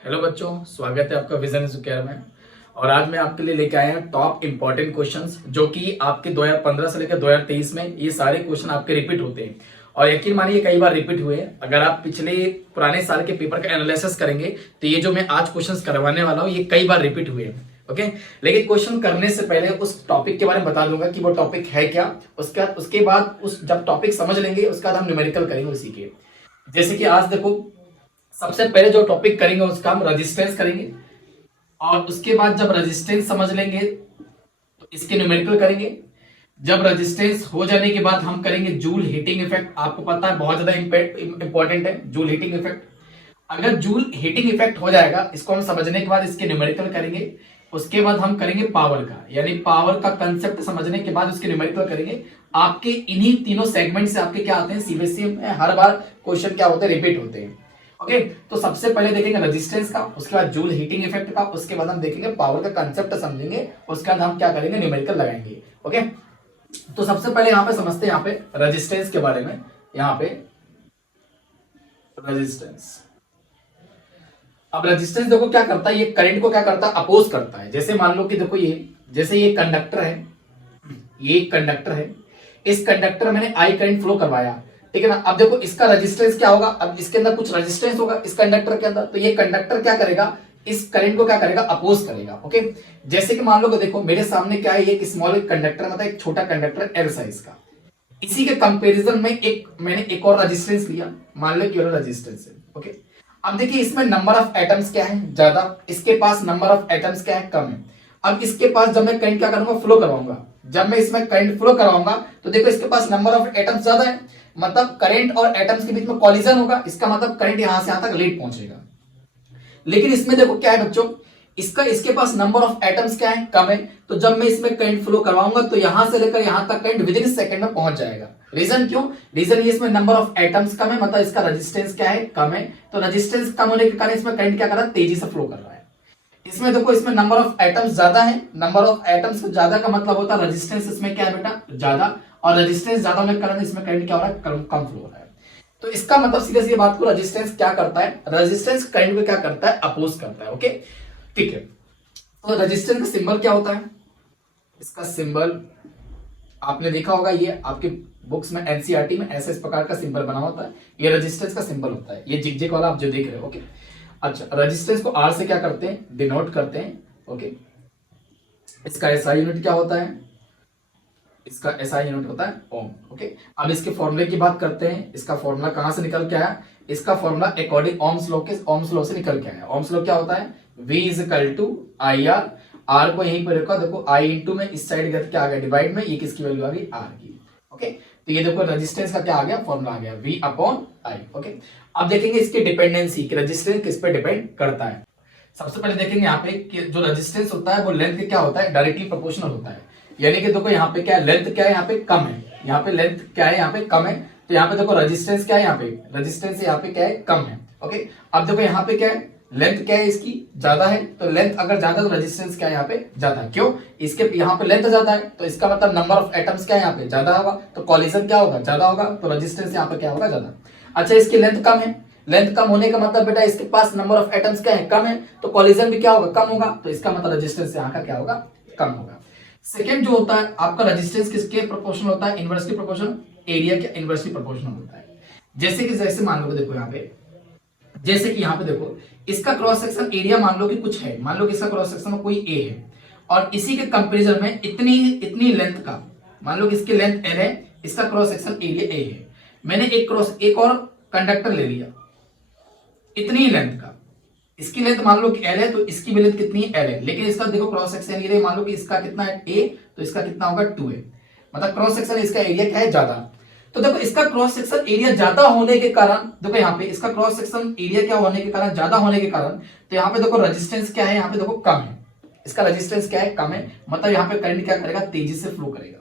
Hello बच्चों, स्वागत है आपका विजन एजुकेयर में। और आज मैं आपके लिए लेके आया हूँ टॉप इंपॉर्टेंट क्वेश्चंस जो कि आपके 2015 से लेकर 2023 में ये सारे क्वेश्चन आपके रिपीट होते हैं। और यकीन मानिए कई बार रिपीट हुए हैं। अगर आप पिछले पुराने साल के पेपर का एनालिसिस करेंगे तो ये जो मैं आज क्वेश्चन करवाने वाला हूँ ये कई बार रिपीट हुए हैं। ओके, लेकिन क्वेश्चन करने से पहले उस टॉपिक के बारे में बता दूंगा कि वो टॉपिक है क्या। उसके बाद उस जब टॉपिक समझ लेंगे उसके बाद हम न्यूमेरिकल करेंगे उसी के। जैसे कि आज देखो, सबसे पहले जो टॉपिक करेंगे उसका हम रेजिस्टेंस करेंगे। और उसके बाद जब रेजिस्टेंस समझ लेंगे तो इसके न्यूमेरिकल करेंगे। जब रेजिस्टेंस हो जाने के बाद हम करेंगे जूल हीटिंग इफेक्ट। आपको पता है बहुत ज्यादा इंपॉर्टेंट है जूल हीटिंग इफेक्ट। अगर जूल हीटिंग इफेक्ट हो जाएगा, इसको हम समझने के बाद इसके न्यूमेरिकल करेंगे। उसके बाद हम करेंगे पावर का, यानी पावर का कंसेप्ट समझने के बाद उसके न्यूमेरिकल करेंगे। आपके इन्हीं तीनों सेगमेंट से आपके क्या आते हैं सीबीएसई में हर बार क्वेश्चन क्या होते हैं, रिपीट होते हैं। ओके, तो सबसे पहले देखेंगे रेजिस्टेंस का, उसके बाद जूल हीटिंग इफेक्ट का, उसके बाद हम देखेंगे पावर का कंसेप्ट समझेंगे, उसके बाद हम क्या करेंगे न्यूमेरिकल लगाएंगे। ओके, तो सबसे पहले यहां पे समझते हैं यहाँ पे रेजिस्टेंस के बारे में। यहाँ पे रेजिस्टेंस, अब रेजिस्टेंस देखो क्या करता है, ये करंट को क्या करता है, अपोज करता है। जैसे मान लो कि देखो ये, जैसे ये कंडक्टर है, ये कंडक्टर है, इस कंडक्टर मैंने आई करंट फ्लो करवाया, ठीक है ना। अब देखो इसका रेजिस्टेंस क्या होगा, अब इसके अंदर कुछ रेजिस्टेंस होगा इस कंडक्टर के अंदर, तो ये कंडक्टर क्या करेगा, इस करंट को क्या करेगा, अपोज करेगा। ओके, जैसे कि मान लो कि देखो मेरे सामने क्या है, एक स्मॉल कंडक्टर, मतलब एक छोटा कंडक्टर एल साइज का। इसी के कंपैरिजन में मैंने एक और रेजिस्टेंस लिया, मान लो कि रेजिस्टेंस है। ओके, अब देखिए इसमें नंबर ऑफ एटम्स क्या है, ज्यादा, इसके पास नंबर ऑफ एटम्स क्या है, कम है। अब इसके पास जब मैं करंट क्या करूंगा, फ्लो करवाऊंगा। जब मैं इसमें करंट फ्लो करवाऊंगा तो देखो इसके पास नंबर ऑफ एटम्स ज्यादा है, मतलब करंट और एटम्स के बीच में कॉलिजन होगा, इसका मतलब करंट यहां से यहां तक लेट पहुंचेगा। लेकिन इसमें देखो क्या है बच्चों, इसके पास नंबर ऑफ एटम्स क्या है, कम है। तो जब मैं इसमें करंट फ्लो करवाऊंगा तो यहां से लेकर यहां तक करंट विद इन सेकंड में पहुंच जाएगा। रीजन क्यों, रीजन ये इसमें नंबर ऑफ एटम्स कम है, मतलब इसका रेजिस्टेंस क्या है, कम है। तो रेजिस्टेंस कम होने के कारण इसमें करंट क्या कर रहा है, तेजी से फ्लो कर रहा है। इसमें देखो इसमें नंबर ऑफ एटम्स ज्यादा है, नंबर ऑफ एटम्स ज्यादा का मतलब होता है रेजिस्टेंस इसमें क्या है बेटा, ज्यादा। और रेजिस्टेंस ज्यादा होने के कारण इसमें करंट क्या हो रहा है, कम फ्लो हो रहा है। तो इसका मतलब सीधे सीधे बात को, रेजिस्टेंस क्या करता है, रेजिस्टेंस करंट को क्या करता है, अपोज करता है। ओके, ठीक है। तो रेजिस्टेंस का सिंबल क्या होता है, इसका सिंबल आपने देखा होगा, ये आपके बुक्स में एनसीईआरटी में ऐसे इस प्रकार का सिंबल बना होता है, ये रेजिस्टेंस का सिंबल होता है, ये जिगजैग वाला आप जो देख रहे हो। ओके, अच्छा, रेजिस्टेंस को आर से क्या करते हैं, डिनोट करते हैं। ओके, इसका एसआई यूनिट क्या होता है, इसका एसआई यूनिट होता है ओम। ओके, अब इसके फॉर्मूले की बात करते हैं। इसका फॉर्मूला कहां से निकल के आया, इसका फॉर्मूला अकॉर्डिंग ओम्स लॉ से निकल के आया। ओम्स लॉ क्या होता है, V is equal to I R, R को यहीं पर रखा, देखो आई इंटू में इस साइड क्या आ गया, डिवाइड में, ये किसकी वैल्यू आ गई, आर की। ओके, तो ये देखो रेजिस्टेंस का क्या आ गया, फॉर्मूला आ गया V अपॉन आई। ओके, अब देखेंगे इसकी डिपेंडेंसी कि रेजिस्टेंस किस पे डिपेंड करता है। सबसे पहले देखेंगे यहाँ पे कि जो रेजिस्टेंस होता है वो लेंथ के क्या होता है, डायरेक्टली प्रोपोर्शनल होता है। यानी कि देखो यहाँ पे क्या है, लेंथ क्या है, यहाँ पे कम है, यहाँ पे लेंथ क्या है, यहाँ पे कम है। तो यहाँ पे देखो रेजिस्टेंस क्या है, यहाँ पे रेजिस्टेंस यहाँ पे क्या है, कम है। ओके, अब देखो यहाँ पे क्या है, लेंथ क्या है इसकी, ज्यादा है। तो लेंथ अगर ज्यादा तो रेजिस्टेंस क्या है, यहाँ पे ज्यादा है। क्यों, इसके यहाँ पे लेंथ ज्यादा है तो इसका मतलब नंबर ऑफ एटम्स क्या है, यहाँ पे ज्यादा होगा, तो कॉलिजन क्या होगा, ज्यादा होगा, तो रेजिस्टेंस यहाँ पे क्या होगा, ज्यादा। अच्छा, इसकी लेंथ कम है, लेंथ कम होने का मतलब बेटा इसके पास नंबर ऑफ एटम्स क्या है, कम है, तो कॉलिजन भी क्या होगा, कम होगा, तो इसका मतलब रेजिस्टेंस यहाँ का क्या होगा, कम होगा। सेकेंड जो होता है आपका रेजिस्टेंस किसके प्रोपोर्शनल होता है, इनवर्सली प्रोपोर्शनल, एरिया के इनवर्सली प्रोपोर्शनल होता है। जैसे कि जैसे मान लो देखो यहाँ पे, जैसे कि यहाँ पे देखो इसका क्रॉस सेक्शन एरिया मान लो कि कुछ है, मान लो कि इसका क्रॉस सेक्शन में कोई ए है, और इसी के कंपैरिजन में इतनी इतनी लेंथ का, मान लो कि इसकी लेंथ एल है, इसका क्रॉस सेक्शन एरिया ए है। मैंने एक और कंडक्टर ले लिया इतनी ही लेंथ का, इसकी लेंथ मान लो कि एल है, तो इसकी भी लेंथ कितनी है, एल है, लेकिन इसका देखो क्रॉस सेक्शन एरिया मान लो कि इसका कितना है, ए, तो इसका कितना होगा, 2 है। मतलब क्रॉस सेक्शन इसका एरिया क्या है, ज्यादा। तो देखो इसका क्रॉस सेक्शन एरिया ज्यादा होने के कारण, देखो यहाँ पे इसका क्रॉस सेक्शन एरिया क्या होने के कारण, ज्यादा होने के कारण, तो यहाँ पे देखो रेजिस्टेंस क्या है, यहाँ पे देखो कम है, इसका रेजिस्टेंस क्या है, कम है, मतलब यहाँ पे करंट क्या करेगा, तेजी से फ्लो करेगा।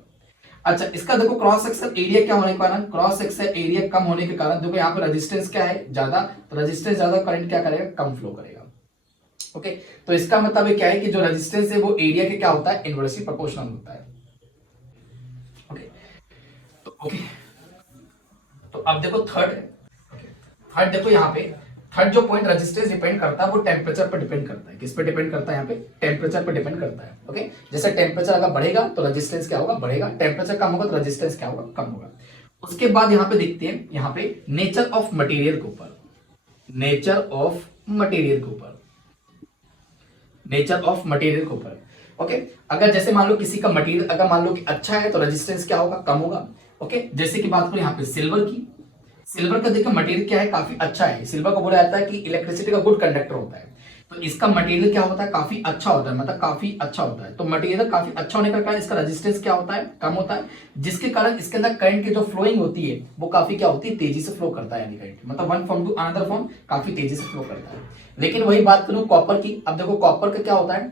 अच्छा, इसका देखो क्रॉस सेक्शन एरिया क्या होने के कारण, क्रॉस सेक्शन एरिया कम होने के कारण, देखो यहाँ पे रेजिस्टेंस क्या है, ज्यादा, तो रेजिस्टेंस ज्यादा, करंट क्या करेगा, कम फ्लो करेगा। ओके, तो इसका मतलब क्या है कि जो रेजिस्टेंस है वो एरिया के क्या होता है, इनवर्सली प्रोपोर्शनल होता है। ओके, तो ओके, तो अब देखो थर्ड देखो यहाँ पे थर्ड जो पॉइंट रेजिस्टेंस डिपेंड करता है वो टेम्परेचर पर डिपेंड करता है। किस पे डिपेंड करता है? यहाँ पे टेम्परेचर पर डिपेंड करता है। ओके, जैसे टेम्परेचर अगर बढ़ेगा तो रेजिस्टेंस क्या होगा? बढ़ेगा। टेम्परेचर कम होगा तो रेजिस्टेंस क्या होगा? कम होगा। उसके बाद यहाँ पे देखते हैं, यहाँ पे नेचर ऑफ मटेरियल के ऊपर, नेचर ऑफ मटेरियल के ऊपर, नेचर ऑफ मटेरियल के ऊपर। ओके, अगर जैसे मान लो किसी का मटेरियल अगर मान लो कि अच्छा है तो रेजिस्टेंस क्या होगा? कम होगा। ओके, जैसे कि बात करें यहाँ पे सिल्वर की, सिल्वर का देखो मटेरियल क्या है? काफी अच्छा है। सिल्वर को बोला जाता है कि इलेक्ट्रिसिटी का गुड कंडक्टर होता है। तो इसका मटेरियल क्या होता है? काफी अच्छा होता है, मतलब काफी अच्छा होता है। तो मटेरियल काफी अच्छा होने का कारण इसका रेजिस्टेंस क्या होता है? कम होता है, जिसके कारण इसके अंदर करंट की जो फ्लोइंग होती है वो काफी क्या होती है? तेजी से फ्लो करता है, यानी करंट मतलब one form to another form काफी तेजी से फ्लो करता है। लेकिन वही बात करूं कॉपर की, अब देखो कॉपर का क्या होता है?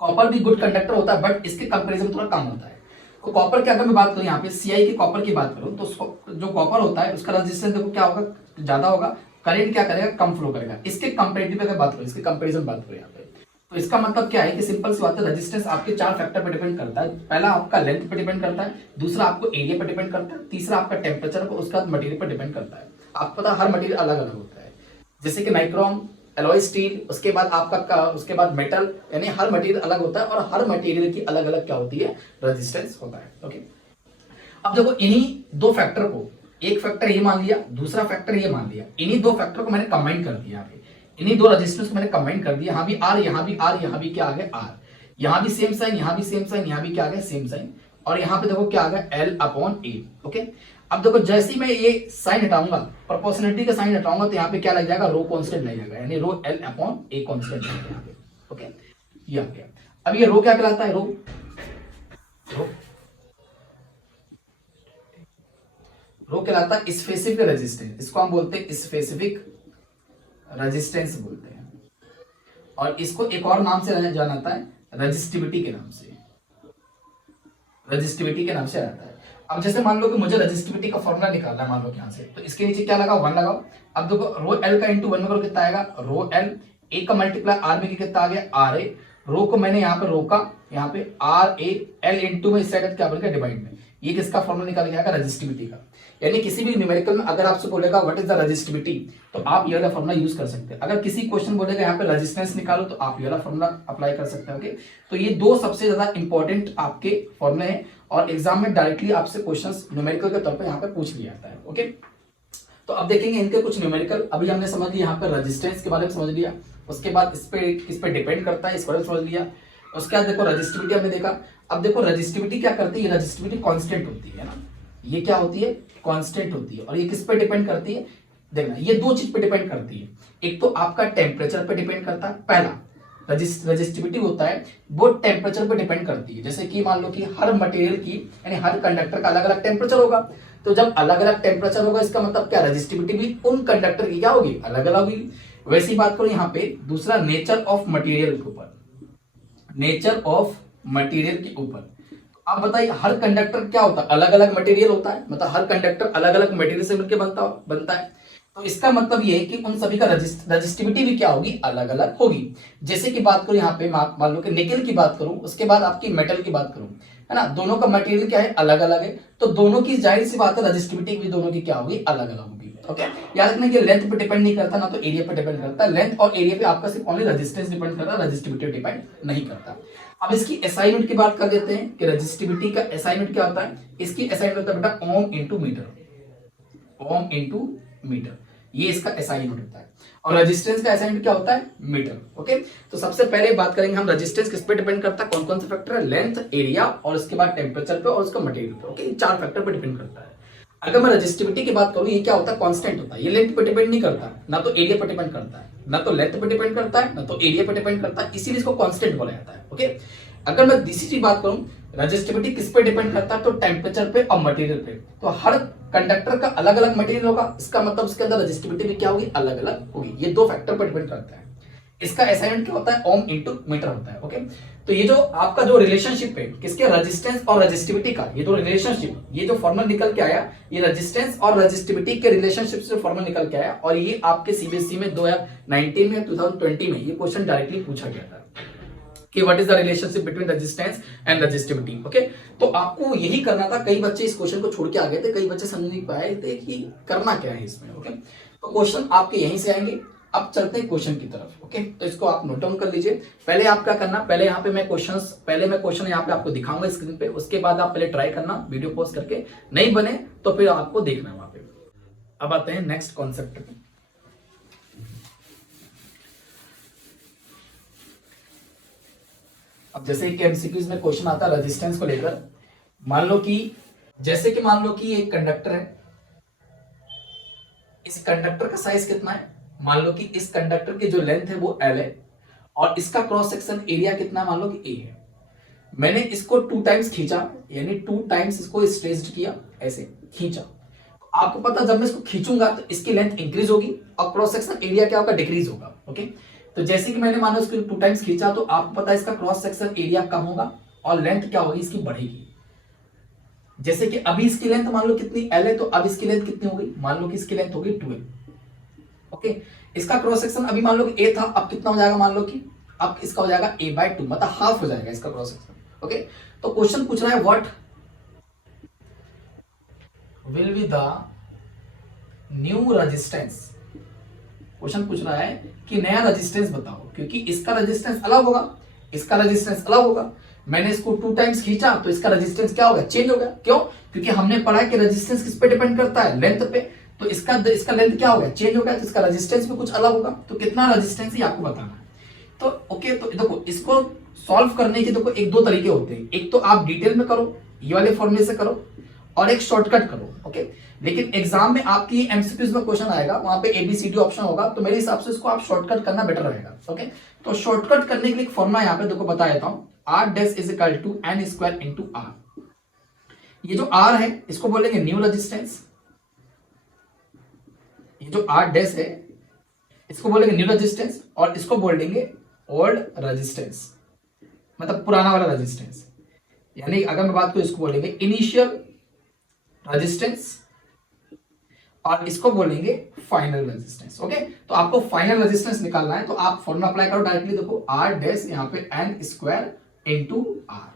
कॉपर भी गुड कंडक्टर होता है बट इसके कंपेरिजन थोड़ा कम होता है। तो कॉपर की अगर मैं बात करूं यहाँ पे सीआई की कॉपर की बात करूं तो जो कॉपर होता है उसका रेजिस्टेंस देखो क्या होगा? ज्यादा होगा। करंट क्या करेगा? कम फ्लो करेगा। इसके कंपेरेटिव अगर बात करें, इसके कंपेरिजन बात करें यहाँ पे, तो इसका मतलब क्या है कि सिंपल सी बात है, रेजिस्टेंस आपके 4 फैक्टर पर डिपेंड करता है। पहला आपका लेंथ पर डिपेंड करता है, दूसरा आपको एरिया पर डिपेंड करता है, तीसरा आपका टेम्परेचर पर, उसके बाद मटेरियल पर डिपेंड करता है। आपको पता हर मटेरियल अलग अलग होता है, जैसे कि नाइक्रोम, एलॉय स्टील, उसके बाद आपका उसके बाद मेटल, यानी हर मटेरियल अलग होता है और हर मटेरियल की अलग अलग क्या होती है? रेजिस्टेंस होता है। ओके, अब देखो इन्हीं दो फैक्टर को, एक फैक्टर ये मान लिया, दूसरा फैक्टर ये मान लिया, इन्हीं दो फैक्टर को मैंने कंबाइन कर दिया। इन्हीं दो रेजिस्टेंस को मैंने कंबाइन कर दिया। यहाँ भी आर, यहाँ भी आर, यहाँ भी क्या आ गया? आर। यहाँ भी सेम साइन, यहाँ भी सेम साइन, यहाँ भी क्या आ गया? Same sign. और यहाँ पे देखो क्या आ गया? एल अपॉन ए। ओके, अब देखो जैसे ही मैं ये साइन हटाऊंगा, प्रोपोर्शनलिटी का साइन हटाऊंगा, तो यहाँ पे क्या लग जाएगा? रो कांस्टेंट लग जाएगा, यानी रो एल अपॉन ए कांस्टेंट लग जाएगा यहाँ पे। ओके, ये आ गया। अब ये रो क्या कहलाता है? रो कहलाता है स्पेसिफिक रेजिस्टेंस। इसको हम बोलते हैं स्पेसिफिक रेजिस्टेंस बोलते हैं, और इसको एक और नाम से जाना जाता है, रेजिस्टिविटी के नाम से, रेजिस्टिविटी के नाम से आता है। अब जैसे मान लो कि मुझे रेजिस्टिविटी का फॉर्मूला निकालना है, मान लो यहां से, तो इसके नीचे क्या लगाओ? 1 लगाओ। अब देखो रो एल का इंटू 1 में करो कितना आएगा? Rho L. ए का मल्टीप्लाई आर में कितना आ गया? R A. रो को मैंने यहाँ पे रोका, यहाँ पे आर ए, एल इंटू में इस साइड क्या बन गया? डिवाइड में। ये किसका फॉर्मूला निकाल के आएगा? रेजिस्टिविटी का। यानी किसी भी न्यूमेरिकल में अगर आपसे बोलेगा व्हाट इज द रेजिस्टिविटी, तो आप ये वाला फॉर्मूला यूज कर सकते हैं। अगर किसी क्वेश्चन बोलेगा यहाँ पे रेजिस्टेंस निकालो, तो आप ये वाला फॉर्मूला अप्लाई कर सकते हैं। ओके, तो ये दो सबसे ज्यादा इंपॉर्टेंट आपके फॉर्मूले हैं और एग्जाम में डायरेक्टली आपसे क्वेश्चंस न्यूमेरिकल के तौर पे यहाँ पे पूछ लिया जाता है। ओके, तो अब देखेंगे इनके कुछ न्यूमेरिकल। अभी हमने समझ लिया यहाँ पे रेजिस्टेंस के बारे में समझ लिया, उसके बाद इस पे डिपेंड करता है, इस बारे में समझ लिया। उसके बाद देखो रजिस्टिविटी हमने देखा। अब देखो रजिस्टिविटी क्या करती है? रजिस्टिविटी कांस्टेंट होती है ना, ये क्या होती है? कांस्टेंट होती है। और ये किस पे डिपेंड करती है? देखना, ये दो चीज पे डिपेंड करती है। एक तो आपका टेम्परेचर पे डिपेंड करता है, पहला रजिस्टिविटी होता है वो टेम्परेचर पे डिपेंड करती है। जैसे कि मान लो कि हर मटेरियल की यानी हर कंडक्टर का अलग अलग टेम्परेचर होगा, तो जब अलग अलग टेम्परेचर होगा इसका मतलब क्या? रजिस्टिविटी भी उन कंडक्टर की क्या होगी? अलग अलग होगी। वैसी बात करो यहाँ पे दूसरा नेचर ऑफ मटेरियल के ऊपर, नेचर ऑफ मटेरियल के ऊपर। आप बताइए हर कंडक्टर क्या होता है? अलग अलग मटेरियल होता है, मतलब हर कंडक्टर अलग अलग मटेरियल से मिलकर बनता है। तो इसका मतलब ये है कि उन सभी का रजिस्टिविटी भी क्या होगी? अलग अलग होगी। जैसे कि बात करूं यहाँ पे मान लो कि निकेल की बात करूं, उसके बाद आपकी मेटल की बात करूं, है ना, दोनों का मटेरियल क्या है? अलग अलग है। तो दोनों की जाहिर सी बात है रजिस्टिविटी भी दोनों की क्या होगी? अलग अलग होगी। ओके, याद रखना कि लेंथ पे डिपेंड नहीं करता, ना तो एरिया पे डिपेंड करता है। लेंथ और एरिया पे आपका सिर्फ ओनली रेजिस्टेंस डिपेंड करता है, रजिस्टिविटी डिपेंड नहीं करता। अब इसकी असाइनमेंट की बात कर देते हैं कि रेजिस्टिविटी का असाइनमेंट क्या होता है। इसकी असाइनमेंट होता है बेटा ohm into metre, ohm into metre, ये इसका असाइनमेंट होता है। और रेजिस्टेंस का असाइनमेंट क्या होता है? मीटर। ओके, तो सबसे पहले बात करेंगे हम रेजिस्टेंस किस पे डिपेंड करता है, कौन कौन से फैक्टर है? लेंथ, एरिया और उसके बाद टेम्परेचर पे और उसका मटेरियल पे। ओके, 4 फैक्टर पे डिपेंड करता है। अगर मैं रेजिस्टिविटी की बात करूं, ये क्या होता है? कांस्टेंट होता है। ये लेंथ पे डिपेंड नहीं करता, ना तो एरिया पे डिपेंड करता है, ना तो लेंथ पे डिपेंड करता है, ना तो एरिया पे डिपेंड करता है, इसीलिए इसको कांस्टेंट बोला जाता है। ओके, अगर मैं दूसरी चीज बात करूं, रेजिस्टिविटी किस पे डिपेंड करता है? तो टेम्परेचर पे और मटेरियल पे। तो हर कंडक्टर का अलग अलग मटेरियल होगा, इसका मतलब उसके अंदर रेजिस्टिविटी भी क्या होगी? अलग अलग होगी। ये दो फैक्टर पर डिपेंड करता है। इसका असाइनमेंट क्या होता है? ओम इंटू मीटर होता है। ओके, तो ये जो आपका जो रिलेशनशिप है किसके? रेजिस्टेंस और रेजिस्टिविटी का, ये जो रिलेशनशिप, ये जो फॉर्मूला निकल के आया, ये रेजिस्टेंस और रेजिस्टिविटी के रिलेशनशिप से फॉर्मूला निकल के आया। और ये आपके सीबीएसई में 2019 में 2020 में ये क्वेश्चन डायरेक्टली पूछा गया था कि what is the relationship between resistance and resistivity. Okay, तो आपको यही करना था। कई बच्चे इस क्वेश्चन को छोड़ के आ गए थे, कई बच्चे समझ नहीं पाए थे कि करना क्या है इसमें। ओके, तो क्वेश्चन आपके यहीं से आएंगे, अब चलते हैं क्वेश्चन की तरफ। ओके, तो इसको आप नोट डाउन कर लीजिए। पहले आप क्या करना, पहले यहाँ पे मैं क्वेश्चन यहाँ पे आपको दिखाऊंगा स्क्रीन पे, उसके बाद आप पहले ट्राई करना वीडियो पॉज करके, नहीं बने तो फिर आपको देखना वहां पे। अब आते हैं नेक्स्ट कॉन्सेप्ट पे। अब जैसे कि एमसीक्यूज में क्वेश्चन आता है रेजिस्टेंस को लेकर, मान लो कि एक कंडक्टर है, इस कंडक्टर का साइज कितना है, मान लो कि इस कंडक्टर की जो लेंथ है वो L है और इसका क्रॉस सेक्शन एरिया कितना, मान लो कि A है। मैंने इसको 2 टाइम्स खींचा, यानी 2 टाइम्स इसको स्ट्रेच्ड किया, ऐसे खींचा। आपको पता जब मैं इसको खींचूंगा तो इसकी लेंथ इंक्रीज होगी और क्रॉस सेक्शन एरिया क्या होगा, डिक्रीज होगा। ओके, तो जैसे कि मैंने मानो इसको 2 टाइम्स खींचा तो आपको पता है इसका क्रॉस सेक्शन एरिया कम होगा और लेंथ क्या होगी, इसकी बढ़ेगी। जैसे कि अभी इसकी लेंथ मान लो कितनी L है, तो अब इसकी लेंथ कितनी हो गई, मान लो कि इसकी लेंथ हो गई 12। ओके, इसका क्रॉस सेक्शन अभी मान लो कि A था, अब कितना हो जाएगा, मान लो कि अब इसका हो जाएगा A/2, मतलब हाफ हो जाएगा इसका क्रॉस सेक्शन। ओके, तो क्वेश्चन पूछ रहा है what will be the new resistance. Question पूछ रहा है कि नया रेजिस्टेंस बताओ, क्योंकि इसका रेजिस्टेंस अलग होगा, इसका रेजिस्टेंस अलग होगा। मैंने इसको 2 टाइम्स खींचा तो इसका रेजिस्टेंस क्या होगा, चेंज होगा। क्यों, क्योंकि हमने पढ़ा है कि रेजिस्टेंस किस पे डिपेंड करता है, लेंथ पे। तो इसका लेंथ क्या होगा, चेंज होगा, तो इसका रेजिस्टेंस भी कुछ अलग होगा। तो कितना रेजिस्टेंस ही आपको बताना है। तो ओके, तो देखो इसको सॉल्व करने के देखो 1-2 तरीके होते हैं। एक तो आप डिटेल में करो, ये वाले फॉर्मूले से करो, और एक शॉर्टकट करो। ओके, लेकिन एग्जाम में आपकी एमसीक्यूज में क्वेश्चन आएगा, वहां पे ABCD ऑप्शन होगा, तो मेरे हिसाब से इसको आप शॉर्टकट करना बेटर रहेगा। ओके, तो शॉर्टकट करने के लिए एक फॉर्मूला यहाँ पे देखो बता देता हूं, R dash is equal to N square into R। ये जो R है इसको बोलेंगे न्यू रेजिस्टेंस, ये जो R डैश है इसको बोलेंगे न्यू रेजिस्टेंस, और इसको बोलेंगे ओल्ड रेजिस्टेंस, मतलब पुराना वाला रेजिस्टेंस। यानी अगर मैं बात करूं इसको बोलेंगे इनिशियल रेजिस्टेंस, और इसको बोलेंगे फाइनल रेजिस्टेंस। ओके, तो आपको फाइनल रेजिस्टेंस निकालना है, तो आप फॉर्मूला अप्लाई करो डायरेक्टली। देखो R डैश यहाँ पे N स्क्वायर इंटू R,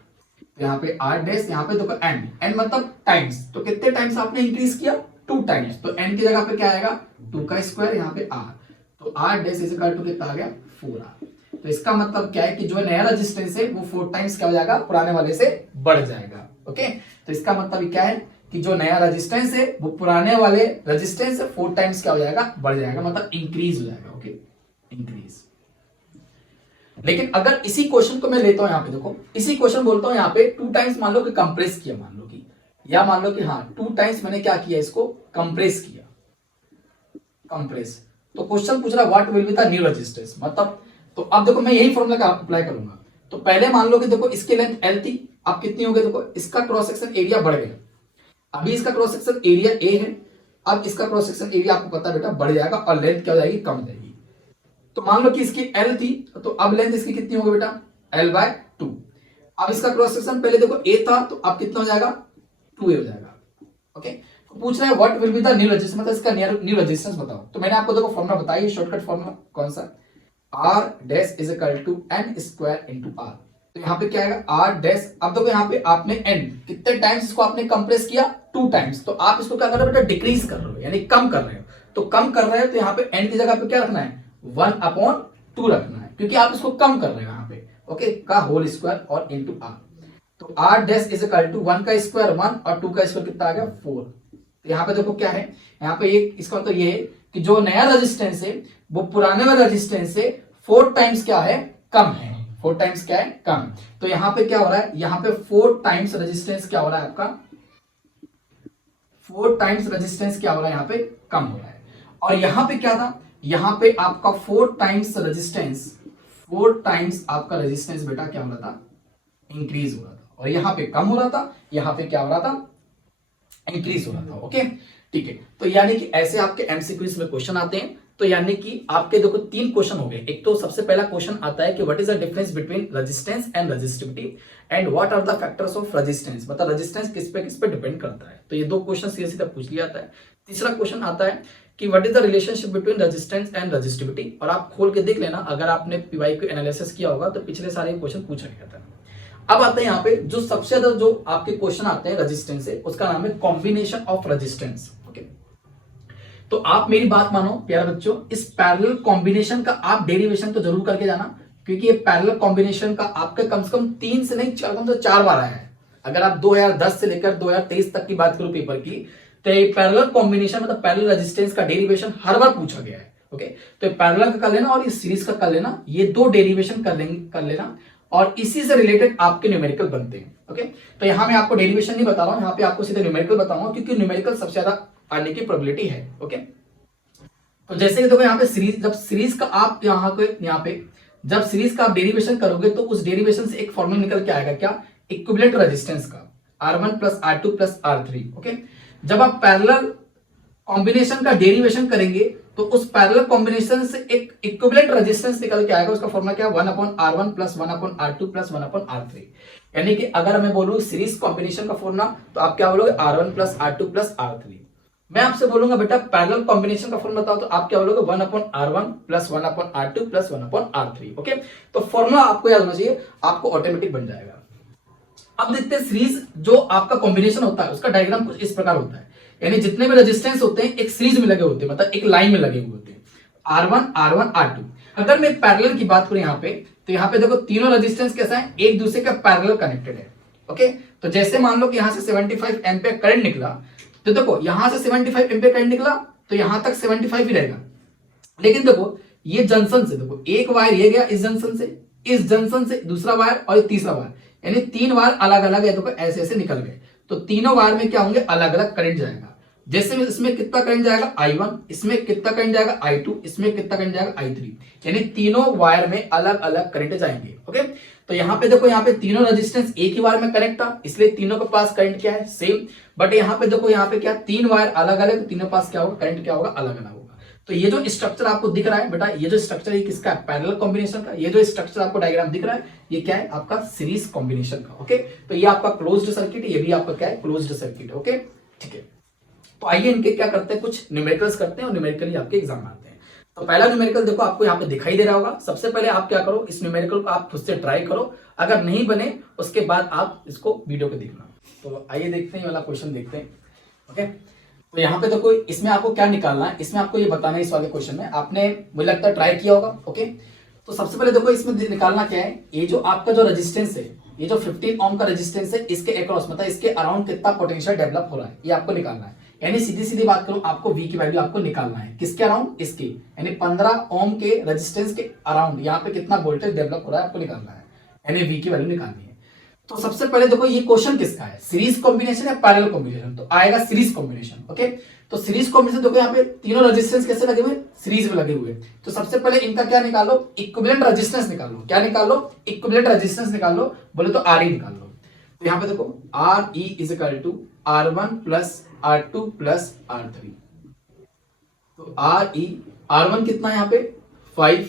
तो यहाँ पे R डैश, यहाँ पे देखो N मतलब टाइम्स, तो कितने टाइम्स आपने इंक्रीज किया, 2 टाइम्स, तो N की जगह पे क्या आएगा, 2 का स्क्वायर, यहाँ पे R, तो R dash is equal to कितना आ गया, 4R। तो इसका मतलब क्या है कि जो नया रेजिस्टेंस है वो 4 टाइम्स क्या हो जाएगा, पुराने वाले से बढ़ जाएगा। ओके, तो इसका मतलब क्या है कि जो नया रेजिस्टेंस है वो पुराने वाले रेजिस्टेंस से 4 टाइम्स क्या हो जाएगा, बढ़ जाएगा, मतलब इंक्रीज हो जाएगा। Okay, increase. लेकिन अगर इसी क्वेश्चन को मैं लेता हूं, यहां पे देखो इसी क्वेश्चन बोलता हूं, यहां पे 2 टाइम्स मान लो कि कंप्रेस किया, मान लो कि, या मान लो कि हाँ 2 टाइम्स मैंने क्या किया, इसको कंप्रेस किया, कंप्रेस। तो क्वेश्चन पूछ रहा what will be the new resistance, मतलब तो अब देखो मैं यही फॉर्मूला अप्लाई करूंगा। तो पहले मान लो कि देखो इसकी लेंथ L थी, अब कितनी हो गई, देखो इसका क्रॉस सेक्शन एरिया बढ़ गया, अभी इसका क्रॉस सेक्शन एरिया A है, अब इसका क्रॉस सेक्शन एरिया आपको पता है बेटा बढ़ जाएगा और लेंथ क्या हो जाएगी, कम हो जाएगी। तो मान लो कि इसकी L थी, तो अब लेंथ इसकी कितनी होगी बेटा, L/2। अब इसका क्रॉस सेक्शन पहले देखो A था, तो अब कितना हो जाएगा, 2A हो जाएगा। ओके, तो पूछ रहे हैं what will be the new resistance, मतलब इसका न्यू रेजिस्टेंस बताओ। तो मैंने आपको देखो फॉर्मूला बताई, शॉर्टकट फॉर्मूला कौन सा, R dash is equal to N square into R। तो यहाँ पे क्या आएगा, R डैश, अब देखो यहाँ पे आपने N कितने टाइम्स इसको आपने कंप्रेस किया, 2 टाइम्स, तो आप इसको क्या कर रहे हो बेटा, डिक्रीज कर रहे हो, यानी कम कर रहे हो। तो कम कर रहे हो तो यहाँ पे N की जगह पे क्या रखना है, 1/2 रखना है, क्योंकि आप इसको कम कर रहे हो यहाँ पे। ओके, का होल स्क्वायर और इंटू R। तो R dash is equal to 1 का स्क्वायर 1 और 2 का स्क्वायर कितना आ गया, 4। तो यहाँ पे देखो क्या है, यहाँ पे एक इसका तो ये है कि जो नया रेजिस्टेंस है वो पुराने वाले रेजिस्टेंस से 4 टाइम्स क्या है, कम है, 4 टाइम्स क्या है, कम। तो यहाँ पे क्या हो रहा है, यहाँ पे 4 टाइम्स रेजिस्टेंस क्या हो रहा है आपका, 4 टाइम्स रेजिस्टेंस क्या हो रहा है, यहाँ पे कम हो रहा है। और यहाँ पे क्या था, यहाँ पे आपका 4 टाइम्स रेजिस्टेंस, 4 टाइम्स आपका रेजिस्टेंस बेटा क्या हो रहा था, इंक्रीज हो रहा था, और यहाँ पे कम हो रहा था, यहाँ पे क्या हो रहा था, इंक्रीज हो रहा था। ओके, ठीक है, तो यानी कि ऐसे आपके एमसीक्यूज में क्वेश्चन आते हैं। तो यानी कि आपके देखो 3 क्वेश्चन हो गए। एक तो सबसे पहला क्वेश्चन आता है कि what is the difference between resistance and resistivity and what are the factors of resistance, मतलब रेजिस्टेंस किस पे डिपेंड करता है। तो ये 2 क्वेश्चन सीधा पूछ लिया जाता है। तीसरा क्वेश्चन आता है कि what is the relationship between resistance and resistivity, और आप खोल के देख लेना, अगर आपने पीवाईक्यू एनालिसिस किया होगा तो पिछले सारे क्वेश्चन पूछा गया था। अब आते हैं यहाँ पे जो सबसे ज्यादा जो आपके क्वेश्चन आते हैं रेजिस्टेंस से, उसका नाम है कॉम्बिनेशन ऑफ रेजिस्टेंस। ओके, तो आप मेरी बात मानो प्यारे बच्चों, इस पैरेलल कॉम्बिनेशन का आप डेरिवेशन तो जरूर करके जाना, क्योंकि ये पैरेलल कॉम्बिनेशन का आपका कम से कम 3 से नहीं कम से 4 बार आया है। अगर आप 2010 से लेकर 2023 तक की बात करो पेपर की, तो ये पैरेलल कॉम्बिनेशन मतलब पैरेलल रेजिस्टेंस का डेरिवेशन हर बार पूछा गया है। ओके, तो पैरेलल का कर लेना और इस सीरीज का कर लेना, ये 2 डेरिवेशन कर लेना और इसी से रिलेटेड आपके न्यूमेरिकल बनते हैं। ओके, तो यहां मैं आपको डेरिवेशन नहीं बता रहा हूं, यहां पे आपको सीधे न्यूमेरिकल बताऊंगा, क्योंकि न्यूमेरिकल सबसे ज्यादा आने की प्रोबेबिलिटी है। ओके, तो जैसे कि देखो यहाँ पे सीरीज, जब सीरीज का आप यहाँ पे जब सीरीज का आप डेरिवेशन करोगे तो उस डेरिवेशन से एक फॉर्मूला निकल के आएगा, क्या, इक्विवेलेंट रेजिस्टेंस का, R1 plus R2 plus R3। Okay, जब आप पैरेलल कॉम्बिनेशन का डेरिवेशन करेंगे तो उस पैरेलल कॉम्बिनेशन से एक इक्विवेलेंट रेजिस्टेंस निकल के आएगा, उसका फॉर्मूला क्या, 1/R1 plus 1/R2 plus 1/R3। यानी कि अगर मैं बोलूं सीरीज कॉम्बिनेशन का फॉर्मूला, तो आप क्या बोलोगे, R1 plus R2 plus R3। मैं आपसे बोलूंगा बेटा पैरेलल कॉम्बिनेशन का फॉर्मूला बताओ, तो आप क्या बोलोगे, 1/R1 plus 1/R2 plus 1/R3। Okay, तो फॉर्मूला आपको याद होना चाहिए, आपको ऑटोमेटिक बन जाएगा। अब देखते हैं सीरीज जो आपका कॉम्बिनेशन होता है उसका डायग्राम कुछ इस प्रकार होता है, यानी जितने भी रेजिस्टेंस होते हैं एक सीरीज में लगे होते हैं, मतलब एक लाइन में लगे हुए होते हैं, R1 R1 R2। अगर मैं पैरेलल की बात करूं यहाँ पे, तो यहाँ पे देखो तीनों रेजिस्टेंस कैसा है, एक दूसरे का पैरेलल कनेक्टेड है। ओके, तो जैसे मान लो कि यहां से 75 एम्पीयर करंट निकला, तो देखो यहां से 75 एम्पीयर करंट निकला तो यहां तक 75 ही रहेगा, लेकिन देखो ये जंक्शन से, देखो एक वायर ये गया इस जंक्शन से, इस जंक्शन से दूसरा वायर और तीसरा वायर, यानी 3 वायर अलग अलग है, देखो ऐसे ऐसे निकल गए, तो तीनों वायर में क्या होंगे, अलग अलग करंट जाएगा। जैसे इसमें कितना करंट जाएगा, I1, इसमें कितना करंट जाएगा, I2, इसमें कितना करंट जाएगा, I3, यानी तीनों वायर में अलग अलग करंट जाएंगे। ओके, तो यहाँ पे देखो, यहाँ पे तीनों रेजिस्टेंस एक ही वायर में कनेक्ट था, इसलिए तीनों के पास करंट क्या है, सेम। बट यहाँ पे देखो, यहाँ पे क्या, 3 वायर अलग अलग, तो तीनों पास क्या होगा, करंट क्या होगा, अलग अलग होगा। तो ये जो स्ट्रक्चर आपको दिख रहा है बेटा, ये जो स्ट्रक्चर है किसका है, पैरेलल कॉम्बिनेशन का। ये जो स्ट्रक्चर आपको डायग्राम दिख रहा है ये क्या है, आपका सीरीज कॉम्बिनेशन का। ओके, तो ये आपका क्लोज्ड सर्किट, ये भी आपका क्या है, क्लोज्ड सर्किट। ओके, ठीक है, तो आइए इनके क्या करते हैं, कुछ न्यूमेरिकल्स करते हैं और न्यूमेरिकली आपके एग्जाम आते हैं। तो पहला न्यूमेरिकल देखो आपको यहाँ पे दिखाई दे रहा होगा। सबसे पहले आप क्या करो, इस न्यूमेरिकल को आप खुद से ट्राई करो, अगर नहीं बने उसके बाद आप इसको वीडियो पे देखना। तो आइए देखते हैं, ये वाला क्वेश्चन देखते हैं। ओके, तो यहाँ पे देखो इसमें आपको क्या निकालना है, इसमें आपको ये बताना है, इस वाले क्वेश्चन में आपने मुझे लगता है ट्राई किया होगा। ओके, तो सबसे पहले देखो इसमें निकालना क्या है, ये जो आपका जो रेजिस्टेंस है, ये जो 15 ओम का रेजिस्टेंस है, इसके अक्रॉस मतलब इसके अराउंड कितना पोटेंशियल डेवलप हो रहा है, ये आपको निकालना है। यानी सीधी सीधी बात करूं, आपको V की वैल्यू आपको निकालना है, किसके अराउंड, इसके, यानी 15 ओम के रेजिस्टेंस के अराउंड यहाँ पे कितना वोल्टेज डेवलप हो रहा है आपको निकालना है, यानी V की वैल्यू निकालनी है। तो सबसे पहले देखो ये क्वेश्चन किसका है, सीरीज कॉम्बिनेशन या पैरेलल कॉम्बिनेशन, तो आएगा सीरीज कॉम्बिनेशन। ओके, तो सीरीज कॉम्बिनेशन देखो यहाँ पे तीनों रेजिस्टेंस कैसे लगे हुए, सीरीज में लगे हुए। तो सबसे पहले इनका क्या निकालो, इक्विवेलेंट रेजिस्टेंस निकालो। क्या निकालो, इक्विवेलेंट रेजिस्टेंस निकालो, बोले तो RE निकाल लो। तो यहाँ पे देखो RE is equal to R1 plus R2 plus R3। तो RE, R1 कितना है यहाँ पे 5,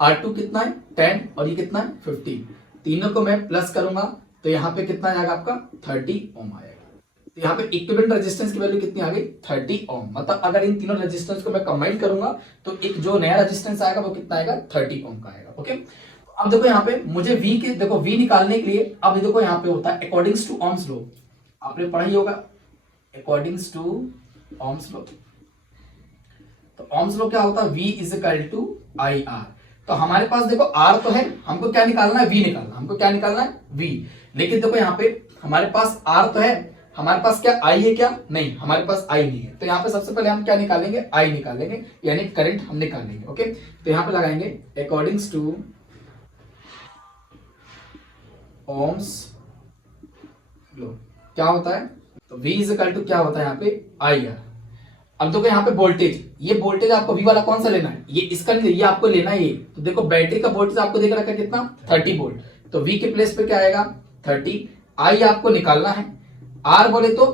R2 कितना है 10 और ये कितना है 15, तीनों को मैं प्लस करूंगा तो यहाँ पे कितना आएगा आपका 30 ओम आएगा। तो यहाँ पे इक्विवेलेंट रेजिस्टेंस की वैल्यू कितनी आ गई 30 ओम, मतलब अगर इन तीनों रेजिस्टेंस को मैं कंबाइन करूंगा तो एक जो नया रेजिस्टेंस आएगा वो कितना आएगा 30 ओम का आएगा। ओके, अब देखो यहाँ पे मुझे V के, देखो V निकालने के लिए अब देखो यहाँ पे होता है अकॉर्डिंग्स टू ओम्स लॉ, आपने पढ़ा ही होगा अकॉर्डिंग्स टू ओम्स लॉ। तो ओम्स लॉ क्या होता है, V is equal to IR। तो हमारे पास देखो R तो है, हमको क्या निकालना है, V निकालना, हमको क्या निकालना है V। लेकिन देखो यहाँ पे हमारे पास R तो है, हमारे पास क्या I है क्या, नहीं हमारे पास I नहीं है। तो यहाँ पे सबसे पहले हम क्या निकालेंगे, I निकालेंगे, यानी करंट हम निकालेंगे। ओके, तो यहाँ पे लगाएंगे अकॉर्डिंग्स टू ओम्स लॉ क्या होता है, तो V इज इक्वल टू क्या होता है यहाँ पे IR। अब देखो यहाँ पे वोल्टेज, ये वोल्टेज आपको V वाला कौन सा लेना है, ये इसका नहीं, ये आपको लेना है ये। तो देखो बैटरी का वोल्टेज आपको देख रखा है कितना 30 वोल्ट, तो V के प्लेस पे क्या आएगा 30, I आपको निकालना है। R बोले तो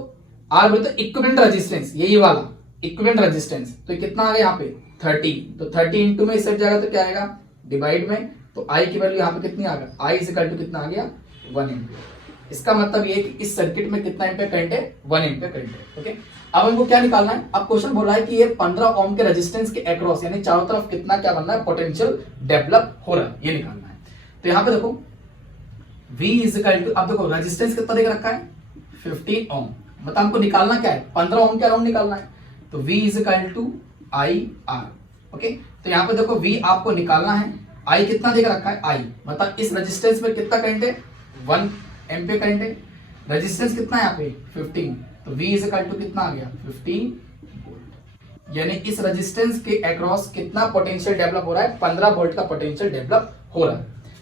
इक्विवेलेंट रेजिस्टेंस, यही वाला इक्विवेलेंट रेजिस्टेंस, तो कितना आ गया यहाँ पे 30, तो 30 इंटू में सेट जाएगा तो क्या आएगा डिवाइड में, तो I की वैल्यू यहाँ पे कितनी आ गया, I इज इक्वल टू कितना आ गया 1 एम्पीयर। इसका मतलब ये कि इस सर्किट में कितना एम्पीयर करंट है 1 एम्पीयर करंट है। ओके, अब हमको क्या निकालना है, अब क्वेश्चन बोल रहा है कि ये 15 ओम के रेजिस्टेंस के अक्रॉस यानी चारों तरफ कितना क्या बनना है पोटेंशियल डेवलप हो रहा है, ये निकालना है। तो यहाँ पे देखो V इज इक्वल टू, अब देखो रेजिस्टेंस कितना देख रखा है 15 ओम, मतलब हमको निकालना क्या है 15 ओम के अराउंड निकालना है। तो V is equal to I R. Okay, तो यहाँ पे देखो V आपको निकालना है, I कितना देकर रखा है, I मतलब इस रेजिस्टेंस में कितना करंट है, 1 एम्पियर करंट है। रेजिस्टेंस कितना है यहाँ पे 15, तो V इज इक्वल टू कितना आ गया 15 वोल्ट। यानी इस रेजिस्टेंस के अक्रॉस कितना पोटेंशियल डेवलप हो रहा है, 15 वोल्ट का पोटेंशियल डेवलप हो रहा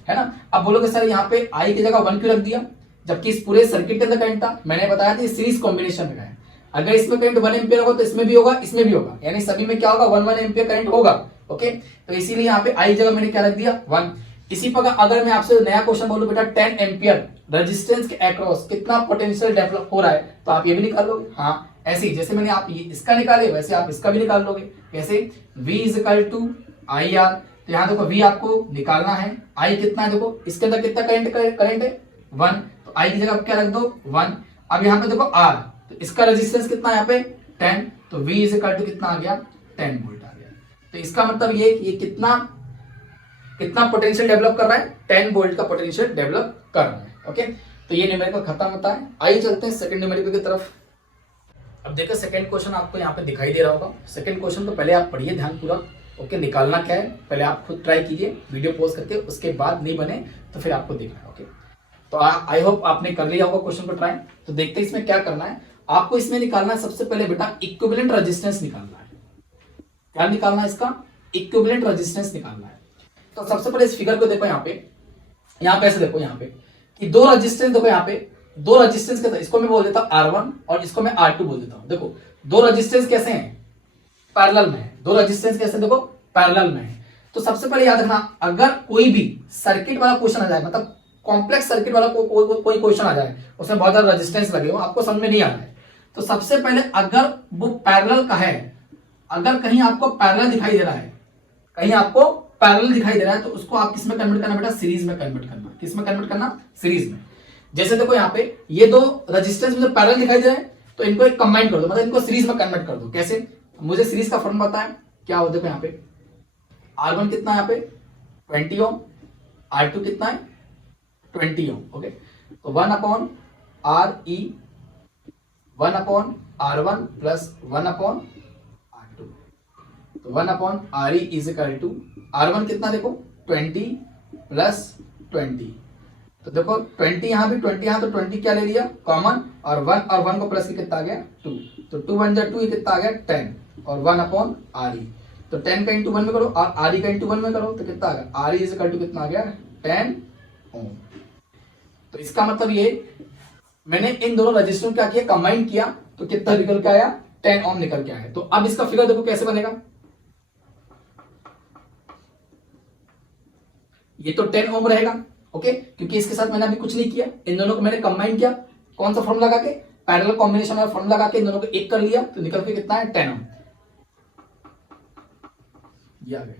है ना। अब बोलोगे सर यहाँ पे I की जगह 1 क्यों रख दिया, जबकि इस पूरे सर्किट के अंदर करंट था। मैंने बताया था सीरीज कॉम्बिनेशन में है, अगर इसमें करंट 1 एम्पियर होगा तो इसमें भी होगा, इसमें भी होगा, यानी सभी में क्या होगा 1 एम्पियर करंट होगा। ओके, तो इसीलिए यहाँ पे आई जगह मैंने क्या रख दिया 1। इसी प्रकार अगर मैं आपसे नया क्वेश्चन बोलूं बेटा 10 एम्पियर रेजिस्टेंस के अक्रॉस कितना पोटेंशियल डेवलप हो रहा है, तो आप ये भी निकाल लोगे। हाँ, ऐसे ही जैसे मैंने आप इसका निकाले वैसे आप इसका भी निकाल लोगे। कैसे, V is equal to I R. तो यहाँ देखो V आपको निकालना है, I कितना है देखो, इसके अंदर कितना करंट है 1, तो I की जगह क्या रख दो 1। अब यहाँ पे देखो R, तो इसका रेजिस्टेंस कितना है यहाँ पे 10, तो V इज इक्वल टू कितना आ गया 10 वोल्ट आ गया। तो इसका मतलब ये कितना पोटेंशियल डेवलप कर रहा है, 10 वोल्ट का पोटेंशियल डेवलप कर रहा है। ओके, तो ये न्यूमेरिकल खत्म होता है। आइए चलते हैं सेकंड न्यूमेरिकल की तरफ। अब देखो सेकंड क्वेश्चन आपको यहाँ पे दिखाई दे रहा होगा। सेकंड क्वेश्चन तो पहले आप पढ़िए ध्यान पूरा। ओके, निकालना क्या है पहले आप खुद ट्राई कीजिए वीडियो पॉज करके, उसके बाद नहीं बने तो फिर आपको देखना है। ओके, तो आई होप आपने कर लिया होगा क्वेश्चन को ट्राई। तो देखते हैं इसमें क्या करना है आपको। इसमें निकालना है सबसे पहले बेटा इक्विवेलेंट रेजिस्टेंस निकालना है। क्या निकालना है, इसका इक्विवेलेंट रेजिस्टेंस निकालना है। तो सबसे पहले इस फिगर को देखो, यहाँ पे ऐसे देखो, यहाँ पे कि दो रेजिस्टेंस देखो, यहाँ पे दो रेजिस्टेंस के, इसको मैं बोल देता हूं R1 और इसको मैं R2 बोल देता हूं। देखो दो रेजिस्टेंस कैसे हैं, पैरेलल में है। दो रेजिस्टेंस कैसे देखो, पैरेलल में है। तो सबसे पहले याद रखना, अगर कोई भी सर्किट वाला क्वेश्चन आ जाए, मतलब कॉम्प्लेक्स सर्किट वाला कोई क्वेश्चन आ जाए, उसमें बहुत ज्यादा रेजिस्टेंस लगे हो, आपको समझ में नहीं आ रहा है, तो सबसे पहले अगर वो पैरेलल का है, अगर कहीं आपको पैरेलल दिखाई दे रहा है, कहीं आपको पैरेलल दिखाई दे रहा है, तो उसको आप किसमें कन्वर्ट करना बेटा, सीरीज में कन्वर्ट करना। किसमें कन्वर्ट करना, सीरीज में। जैसे देखो यहाँ पे ये दो रेजिस्टेंस मुझे पैरेलल दिखाई दे रहे हैं, तो इनको एक कंबाइन कर दो, मतलब इनको सीरीज में कन्वर्ट कर दो। कैसे, मुझे सीरीज का फॉर्मूला पता है, क्या हो, देखो यहाँ पे R1 कितना है यहाँ पे 20 ओम, R2 कितना है 20 ओम। ओके, तो 1/RE 1/R1 प्लस 1/R2, तो 1/RE is equal to R1 कितना देखो 20 प्लस 20, तो देखो 20 यहां भी 20 यहां, तो 20 क्या ले लिया कॉमन, और 1 को प्लस कितना आ गया 2, तो 2 1 जा 2, ये कितना आ गया 10, और 1/RE, तो 10 का इंटू 1 में करो और RE का इंटू 1 में करो, तो कितना आ गया RE इज इक्वल टू कितना आ गया 10 ओम। तो इसका मतलब ये मैंने इन दोनों रजिस्टरों क्या किया, कंबाइन किया, तो कितना निकल के आया 10 ओम निकल के आया। तो अब इसका फिगर देखो कैसे बनेगा, ये तो 10 ओम रहेगा। ओके, क्योंकि इसके साथ मैंने अभी कुछ नहीं किया, इन दोनों को मैंने कंबाइन किया, कौन सा फॉर्मूला लगा के, पैरेलल कॉम्बिनेशन वाला फॉर्मूला लगा के इन दोनों को एक कर लिया, तो निकल के कितना है 10 ओम, ये आ गया।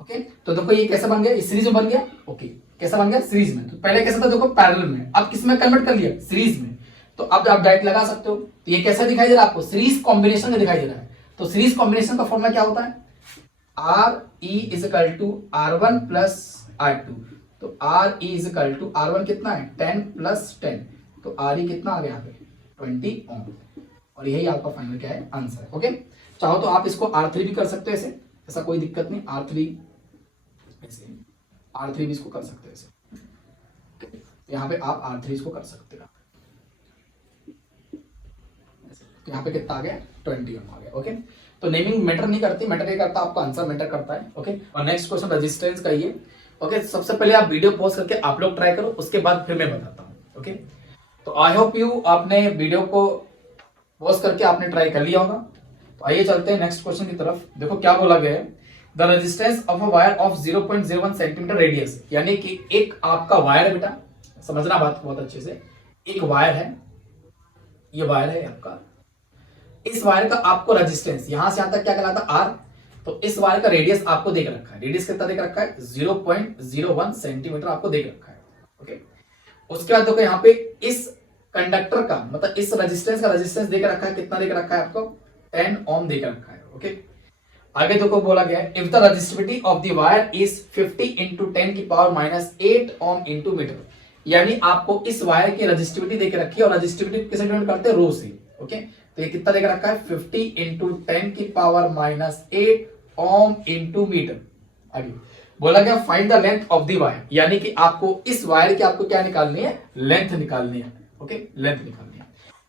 ओके, तो देखो ये कैसा बन गया, ये सीरीज में बन गया। ओके, कैसा बन गया सीरीज में, तो पहले कैसा था देखो पैरेलल में, अब किस में कन्वर्ट कर लिया सीरीज में, तो अब आप डायरेक्ट लगा सकते हो। तो ये कैसा दिखाई दे रहा है आपको, सीरीज कॉम्बिनेशन में दिखाई दे रहा है। तो सीरीज कॉम्बिनेशन का फॉर्मूला क्या होता है, RE is equal to R1 plus R2, तो RE is equal to R1 कितना है 10 प्लस 10, तो RE कितना आ गया यहाँ पे 20 ओम, और यही आपका फाइनल क्या है आंसर है। ओके, चाहो तो आप इसको R3 भी कर सकते हो, ऐसे ऐसा कोई दिक्कत नहीं, R3 ऐसे R3 भी इसको कर सकते हो ऐसे, तो यहाँ पे आप R3 इसको कर सकते हो। तो यहाँ पे कितना आ गया 20 ओम आ गया। ओके, तो नेमिंग मैटर नहीं करती, मैटर ये करता आपका आंसर मैटर करता है। ओके, और नेक्स्ट क्वेश्चन रेजिस्टेंस का ही है। ओके, सबसे पहले आप वीडियो पॉज करके आप लोग ट्राई करो, उसके बाद फिर मैं बताता हूँ। ओके, तो आई होप यू आपने वीडियो को पॉज करके आपने ट्राई कर लिया होगा। तो आइए चलते हैं नेक्स्ट क्वेश्चन की तरफ। देखो क्या बोला गया है, the resistance of a wire of 0.01 centimetre radius, यानी कि एक आपका वायर है बेटा, समझना बात बहुत अच्छे से, एक वायर है, ये वायर है आपका, इस वायर का आपको रेजिस्टेंस यहां से यहां तक क्या कहलाता है R, तो इस वायर का रेडियस आपको देख रखा है, रेडियस कितना देख रखा है 0.01 सेंटीमीटर आपको देख रखा है। ओके, उसके बाद देखो यहाँ पे इस कंडक्टर का, मतलब इस रेजिस्टेंस का रेजिस्टेंस देख रखा है, कितना देख रखा है आपको 10 ओम देख रखा है। ओके, आगे देखो बोला गया है, if the resistivity of the wire is 50 इंटू 10 की power minus 8 ohm into metre, यानी आपको इस वायर की रेजिस्टिविटी देके रखी है, और रेजिस्टिविटी किसे डिनोट करते हैं रो से। ओके, तो ये कितना देकर रखा है 50 इंटू 10⁻⁸ ओम इंटू मीटर। आगे बोला गया find the length of the wire, यानी कि आपको इस वायर की आपको क्या निकालनी है, लेंथ निकालनी है। ओके, लेंथ निकालनी है।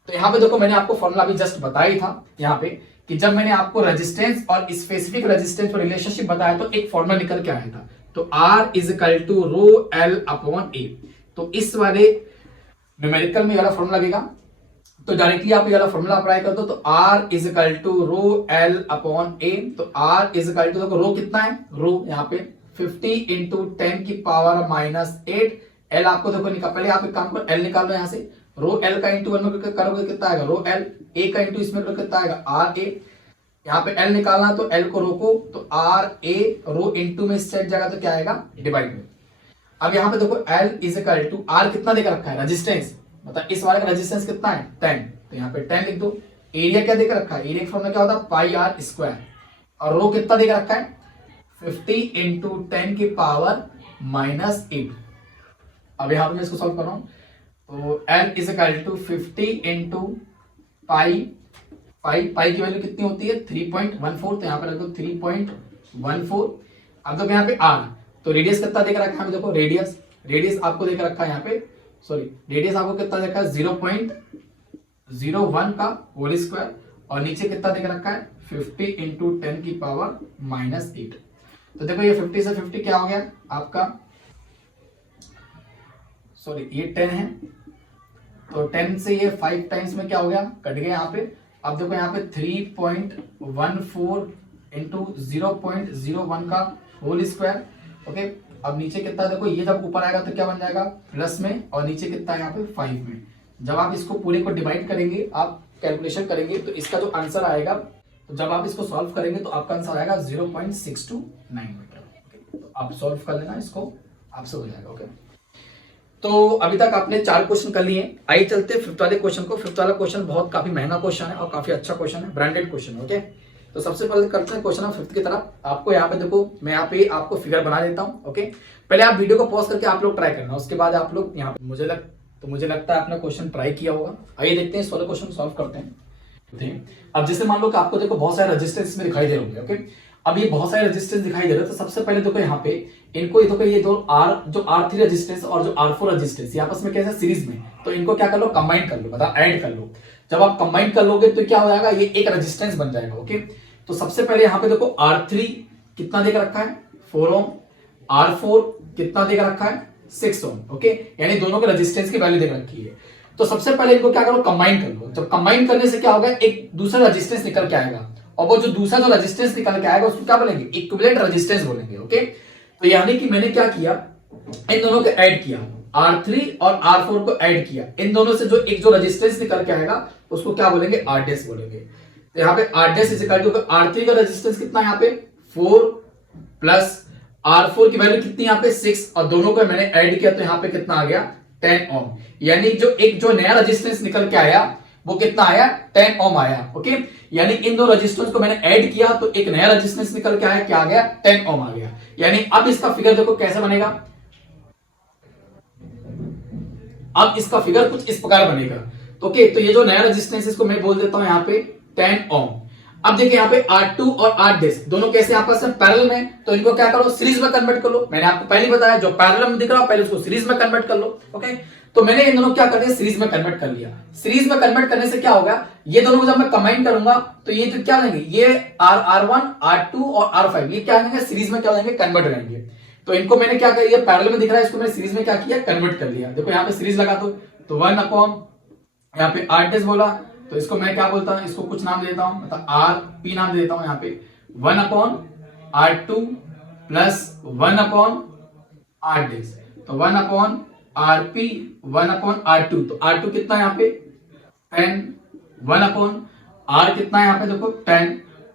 तो यहाँ पे देखो मैंने आपको फॉर्मूला अभी जस्ट बताया था यहाँ पे कि जब मैंने आपको रेजिस्टेंस और स्पेसिफिक रेजिस्टेंस पर रिलेशनशिप बताया तो एक फॉर्मूला निकल के आया था, तो R is equal to rho l upon a. तो इस वाले न्यूमेरिकल में वाला फॉर्मूला लगेगा, तो डायरेक्टली आप ये वाला फॉर्मूला अप्लाई कर दो, तो R is equal to rho l upon a. तो R इज इक्वल टू देखो रो कितना है, रो यहाँ पे 50 इंटू 10⁻⁸ एल आपको देखो निकाल, पहले आप एक काम करो एल निकाल लो यहाँ से, रो एल का इंटू 1 में करोगे कितना आएगा रो एल, ए का इंटू इसमें करोगे कितना आएगा आर ए। यहाँ पे एल निकालना तो एल को रोको, तो आर ए रो इंटू में सेट जाएगा तो क्या आएगा डिवाइड में। अब यहाँ पे देखो L is equal to R कितना देकर रखा है रेजिस्टेंस, मतलब इस वाले का रेजिस्टेंस कितना है 10, तो यहाँ पे 10 लिख दो। एरिया क्या देकर रखा है, एरिया फॉर्मूला क्या होता है पाई आर स्क्वायर, और रो कितना देकर रखा है 50 इंटू 10⁻⁸। अब यहाँ पे मैं इसको सॉल्व कर रहा हूं, तो L is equal to 50 into pi की वैल्यू कितनी होती है 3.14, तो यहाँ पे रखो 3.14। अब देखो यहाँ पे R, तो रेडियस कितना देकर रखा है, देखो रेडियस आपको देकर रखा है यहाँ पे, सॉरी रेडियस आपको कितना देखा है 0.01 का होल स्क्वायर, और नीचे कितना देकर रखा है 50 इंटू 10⁻⁸। तो देखो ये 50 से 50 क्या हो गया आपका, सॉरी ये 10 है, तो 10 से ये 5 टाइम्स में क्या हो गया कट गया यहाँ पे। अब देखो यहाँ पे 3.14 इंटू 0.01 का होल स्क्वायर। ओके, अब नीचे कितना देखो, ये जब ऊपर आएगा तो क्या बन जाएगा प्लस में, और नीचे कितना है यहाँ पे 5 में। जब आप इसको पूरे को डिवाइड करेंगे, आप कैलकुलेशन करेंगे, तो इसका जो आंसर आएगा, तो जब आप इसको सॉल्व करेंगे तो आपका आंसर आएगा 0.629 मीटर। तो आप सॉल्व कर लेना इसको, आपसे हो जाएगा। ओके, तो अभी तक आपने 4 क्वेश्चन कर लिए। आइए चलते फिफ्थ वाले क्वेश्चन को। फिफ्थ वाला क्वेश्चन बहुत काफी महंगा क्वेश्चन है और काफी अच्छा क्वेश्चन है, ब्रांडेड क्वेश्चन है। ओके, तो सबसे पहले करते हैं क्वेश्चन फिफ्थ की तरफ। आपको यहाँ पे देखो, मैं यहाँ पे आपको फिगर बना देता हूँ। ओके, पहले आप वीडियो को पॉज करके आप लोग ट्राई करना, उसके बाद आप लोग यहाँ पे मुझे लगता है आपने क्वेश्चन ट्राई किया होगा। आइए देखते हैं इस वाले क्वेश्चन सॉल्व करते हैं। अब जैसे मान लो कि आपको देखो बहुत सारे रेजिस्टेंस में दिखाई दे रहे होंगे। ओके, अब ये बहुत सारे रेजिस्टेंस दिखाई दे रहे हैं, तो सबसे पहले देखो यहाँ पे इनको ये दो R3 रेजिस्टेंस और जो R4 रेजिस्टेंस, ये आपस में कैसे सीरीज में, तो इनको क्या कर लो कंबाइन कर लो, मतलब ऐड कर लो। जब आप कंबाइन कर लोगे तो क्या हो जाएगा, ये एक रेजिस्टेंस बन जाएगा। ओके, तो सबसे पहले यहाँ पे देखो R3 कितना देकर रखा है 4 ओम, R4 कितना देकर रखा है 6 ओम। ओके, यानी दोनों के रेजिस्टेंस की वैल्यू देकर रखी है। तो सबसे पहले इनको क्या करो कंबाइन कर लो। जब कंबाइन करने से क्या होगा, एक दूसरा रेजिस्टेंस निकल के आएगा, और वो जो दूसरा जो रेजिस्टेंस निकल के आएगा उसको क्या बोलेंगे इक्विवेलेंट रेजिस्टेंस बोलेंगे। ओके, तो यानी कि मैंने क्या किया, इन दोनों को ऐड किया, R3 और R4 को ऐड किया, इन दोनों से जो एक जो रेजिस्टेंस निकल के आएगा उसको क्या बोलेंगे R' बोलेंगे। तो यहाँ पे R' is equal to R3 का रेजिस्टेंस कितना है यहाँ पे 4 प्लस R4 की वैल्यू कितनी यहाँ पे 6, और दोनों को मैंने ऐड किया तो यहाँ पे कितना आ गया 10 ओम। यानी जो नया रेजिस्टेंस निकल के आया वो कितना आया 10 ओम आया। ओके, यानी इन दो रेजिस्टेंस को मैंने ऐड किया तो एक नया रेजिस्टेंस निकल के आया, क्या आ गया 10 ओम आ गया। यानी अब इसका फिगर देखो कैसे बनेगा, अब इसका फिगर कुछ इस प्रकार बनेगा। ओके, तो ये जो नया रेजिस्टेंस इसको मैं बोल देता हूं यहाँ पे 10 ओम। अब देखिए यहाँ पे R2 और R' दोनों कैसे आपस में पैरेलल में, तो इनको क्या करो सीरीज में कन्वर्ट कर लो। मैंने आपको पहले बताया जो पैरेलल में दिख रहा है पहले उसको सीरीज में कन्वर्ट कर लो। ओके, तो मैंने इन दोनों क्या कर दिया सीरीज में कन्वर्ट कर लिया। सीरीज में कन्वर्ट करने से क्या होगा, ये दोनों को जब मैं कंबाइन करूंगा तो ये तो क्या बनेंगे, ये R1 R2 और R5 ये क्या बनेंगे सीरीज में क्या बनेंगे कन्वर्ट हो जाएंगे। तो इनको मैंने क्या किया, पैरेलल में दिख रहा है इसको मैंने सीरीज में क्या किया कन्वर्ट कर लिया। देखो यहाँ पे सीरीज लगा दो, तो 1 अपॉन यहाँ पे R' बोला तो इसको मैं क्या बोलता हूं, इसको कुछ नाम देता हूं, मतलब RP नाम देता हूं यहाँ पे 1 upon R2 plus 1 upon R', तो 1 अपॉन RP 1 अपॉन R2, तो R2 कितना है यहाँ पे 10, 1 अपॉन R कितना है यहाँ पे देखो 10,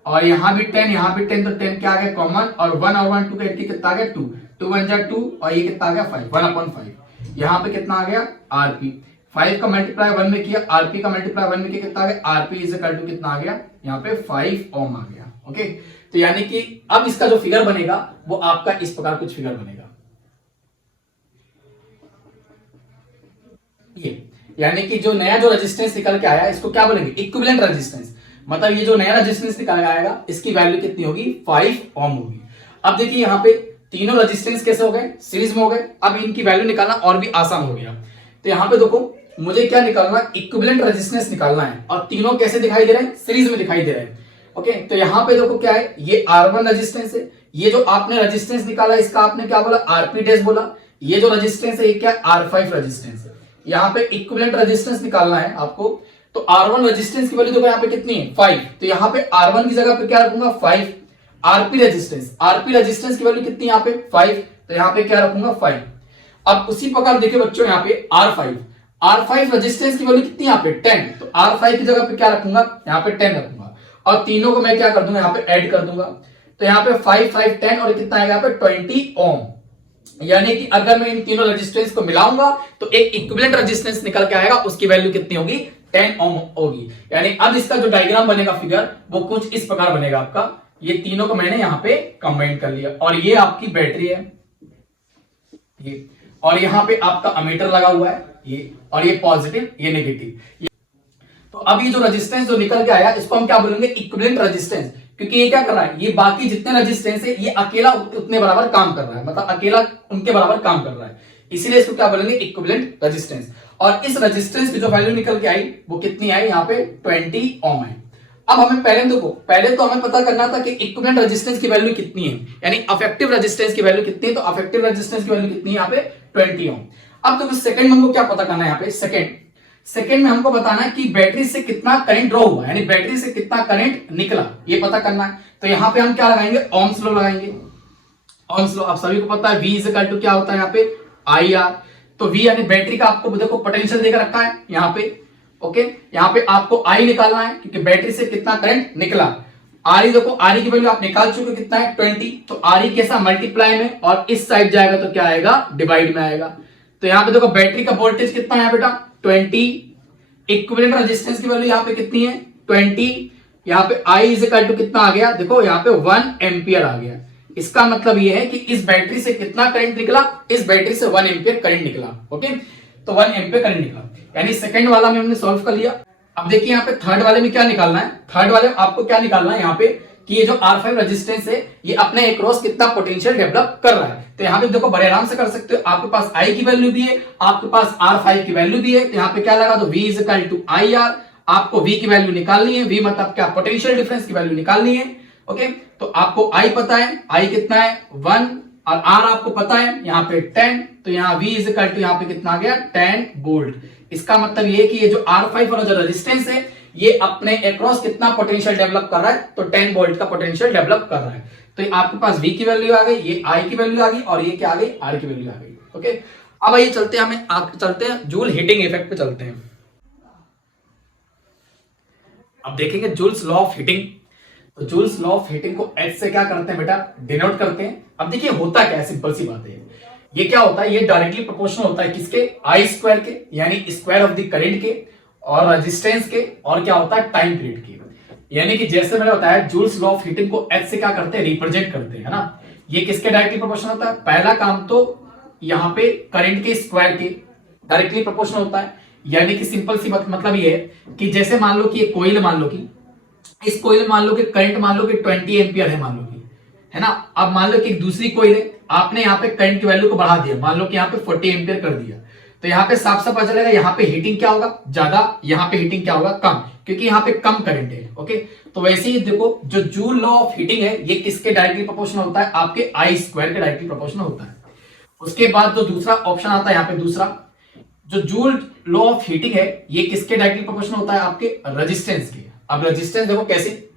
और यहाँ भी 10 यहाँ भी 10, तो 10 क्या आ गया कॉमन, और 1 और 1 2 का कितना आ गया 2, 2 1 जा 2, और ये कितना आ गया 5, 1 अपॉन 5। यहाँ पे कितना आ गया RP, 5 का मल्टीप्लाई 1 में किया, RP का मल्टीप्लाई 1 में किया, कितना आ गया RP इज इक्वल टू कितना आ गया यहाँ पे 5 ओम आ गया। ओके, तो यानी कि अब इसका जो फिगर बनेगा वो आपका इस प्रकार कुछ फिगर बनेगा। यानी कि जो नया जो रेजिस्टेंस निकल के आया इसको क्या बोलेंगे, इक्विवेलेंट रेजिस्टेंस। मतलब ये जो नया रेजिस्टेंस निकल के आएगा इसकी वैल्यू कितनी होगी, 5 ओम होगी। अब देखिए यहाँ पे तीनों रेजिस्टेंस कैसे हो गए, सीरीज में हो गए। अब इनकी वैल्यू निकालना और भी आसान हो गया। तो यहाँ पे देखो मुझे क्या निकालना है, इक्विवेलेंट रेजिस्टेंस निकालना है, और तीनों कैसे दिखाई दे रहे हैं, सीरीज में दिखाई दे रहे हैं। ओके, तो यहाँ पे देखो क्या है, ये R1 रेजिस्टेंस है, ये जो आपने रेजिस्टेंस निकाला इसका आपने क्या बोला, RP डैश बोला। ये जो रेजिस्टेंस है ये क्या, R5 रेजिस्टेंस है। यहाँ पे इक्विवेलेंट रेजिस्टेंस निकालना है आपको, तो R1 रेजिस्टेंस की वैल्यू देखो यहाँ पे कितनी है, 5। तो यहाँ पे R1 की जगह पे क्या रखूंगा, 5। RP रेजिस्टेंस की वैल्यू कितनी है यहाँ पे, 5। तो यहाँ पे क्या रखूंगा, 5। अब उसी प्रकार देखिए बच्चों यहाँ पे R5 रेजिस्टेंस की वैल्यू कितनी है यहाँ पे, 10। तो R5 की जगह पे क्या रखूंगा, यहाँ पे 10 रखूंगा, और तीनों को मैं क्या कर दूंगा, यहाँ पे ऐड कर दूंगा। तो यहाँ पे 5 5 10 और कितना आएगा यहाँ पे 20 ओम। यानी कि अगर मैं इन तीनों रेजिस्टेंस को मिलाऊंगा तो एक इक्विवेलेंट रेजिस्टेंस निकल के आएगा, उसकी वैल्यू कितनी होगी, 10 ओम होगी। यानी अब इसका जो डायग्राम बनेगा फिगर वो कुछ इस प्रकार बनेगा आपका। ये तीनों को मैंने यहाँ पे कंबाइन कर लिया, और ये आपकी बैटरी है ये, और यहाँ पे आपका अमीटर लगा हुआ है ये, और ये पॉजिटिव ये नेगेटिव। तो अब ये जो रेजिस्टेंस जो निकल के आया इसको हम क्या बोलेंगे, इक्विवेलेंट रेजिस्टेंस। क्योंकि ये क्या कर रहा है, ये बाकी जितने रेजिस्टेंस है ये अकेला उतने बराबर काम कर रहा है, मतलब अकेला उनके बराबर काम कर रहा है, इसीलिए इसको क्या बोलेंगे, इक्विवेलेंट रेजिस्टेंस। और इस रेजिस्टेंस की जो वैल्यू निकल के आई वो कितनी आई, यहाँ पे 20 ओम है। अब हमें पहले तो हमें पता करना था कि इक्विवेलेंट रेजिस्टेंस की वैल्यू कितनी है, यानी अफेक्टिव रेजिस्टेंस की वैल्यू कितनी है। तो अफेक्टिव रेजिस्टेंस की वैल्यू कितनी है यहाँ पे, 20 ओम। अब तो सेकंड में हमको क्या पता करना है, यहाँ पे सेकंड में हमको बताना है कि बैटरी से कितना करंट ड्रॉ हुआ, यानी बैटरी से कितना करंट निकला, ये पता करना है। तो यहाँ पे हम क्या लगाएंगे, ओम्स लॉ लगाएंगे। ओम्स लॉ आप सभी को पता है, V इज इक्वल टू क्या होता है यहाँ पे, IR। तो V यानी बैटरी का आपको देखो पोटेंशियल देकर रखा है यहाँ पे। ओके, यहाँ पे आपको I निकालना है क्योंकि बैटरी से कितना करंट निकला। RE देखो, RE की वैल्यू आप निकाल चुके, कितना है 20। तो RE कैसा, मल्टीप्लाई में, और इस साइड जाएगा तो क्या आएगा, डिवाइड में आएगा। तो यहाँ पे देखो बैटरी का वोल्टेज कितना है बेटा, 20। इक्विवेलेंट रेजिस्टेंस की वैल्यू यहाँ पे कितनी है, 20। यहाँ पे I इज इक्वल टू कितना आ गया, देखो यहाँ पे 1 एम्पियर आ गया। इसका मतलब ये है कि इस बैटरी से कितना करंट निकला, इस बैटरी से 1 एम्पियर करंट निकला। ओके, तो 1 एम्पियर करंट निकला, यानी सेकंड वाला में हमने सॉल्व कर लिया। अब देखिए यहाँ पे थर्ड वाले में क्या निकालना है, थर्ड वाले में आपको क्या निकालना है यहाँ पे, कि ये जो R5 रेजिस्टेंस है ये अपने अक्रॉस कितना पोटेंशियल डेवलप कर रहा है। तो यहाँ पे देखो बड़े आराम से कर सकते हो, आपके पास I की वैल्यू भी है, आपके पास R5 की वैल्यू भी है। तो यहाँ पे क्या लगा दो, V is equal to IR। आपको V की वैल्यू निकालनी है, V मतलब क्या, पोटेंशियल डिफरेंस की वैल्यू निकालनी है। ओके, तो आपको I पता है, I कितना है 1, और R आपको पता है यहाँ पे 10। तो यहाँ V इज इक्वल टू यहाँ पे कितना आ गया, 10 वोल्ट। इसका मतलब ये कि ये जो R5 वाला जो रेजिस्टेंस है ये अपने अक्रॉस कितना पोटेंशियल डेवलप कर रहा है, तो 10 वोल्ट का पोटेंशियल डेवलप कर रहा है। तो आपके पास V की वैल्यू आ गई, ये I की वैल्यू आ गई, और ये क्या आ गई, R की वैल्यू आ गई। ओके, अब आइए चलते हैं, चलते हैं जूल हीटिंग इफेक्ट पे चलते हैं। अब देखेंगे जूल्स लॉ ऑफ हीटिंग। तो जूल्स लॉ ऑफ हीटिंग को H से क्या करते हैं बेटा, डिनोट करते हैं। अब देखिए होता क्या है, सिंपल सी बात है, ये क्या होता है, ये डायरेक्टली प्रोपोर्शनल होता है किसके, I स्क्वायर के, यानी स्क्वायर ऑफ द करंट के, और रेजिस्टेंस के, और क्या होता है, टाइम पीरियड के। यानी कि जैसे मैंने बताया जूल्स लॉ ऑफ हीटिंग को H से क्या करते हैं, रिप्रेजेंट करते हैं, है ना। ये किसके डायरेक्टली प्रोपोर्शनल होता है, पहला काम तो यहाँ पे करंट के स्क्वायर के डायरेक्टली प्रोपोर्शनल होता है। यानी कि सिंपल सी मतलब ये है कि जैसे मान लो कि ये कोइल, मान लो कि इस कोइल मान लो कि करंट मान लो कि 20 एम्पियर है, मान लो कि, है ना। अब मान लो कि एक दूसरी कोइल है, आपने यहाँ पे करंट की वैल्यू को बढ़ा दिया, मान लो कि यहाँ पे 40 एम्पियर कर दिया। तो यहाँ पे साफ साफ पता चलेगा यहाँ पे हीटिंग क्या होगा, ज्यादा, यहाँ पे हीटिंग क्या होगा, कम, क्योंकि यहाँ पे कम करंट है। ओके, तो वैसे ही देखो जो जूल लॉ ऑफ हीटिंग है ये किसके डायरेक्टली प्रोपोर्शनल होता है, आपके I स्क्वायर के डायरेक्टली प्रोपोर्शनल होता है। उसके बाद जो दूसरा ऑप्शन आता है यहाँ पे, दूसरा जो जूल लॉ ऑफ हीटिंग है ये किसके डायरेक्टली प्रोपोर्शनल होता है, आपके रेजिस्टेंस के। अब रेजिस्टेंस देखो कैसे,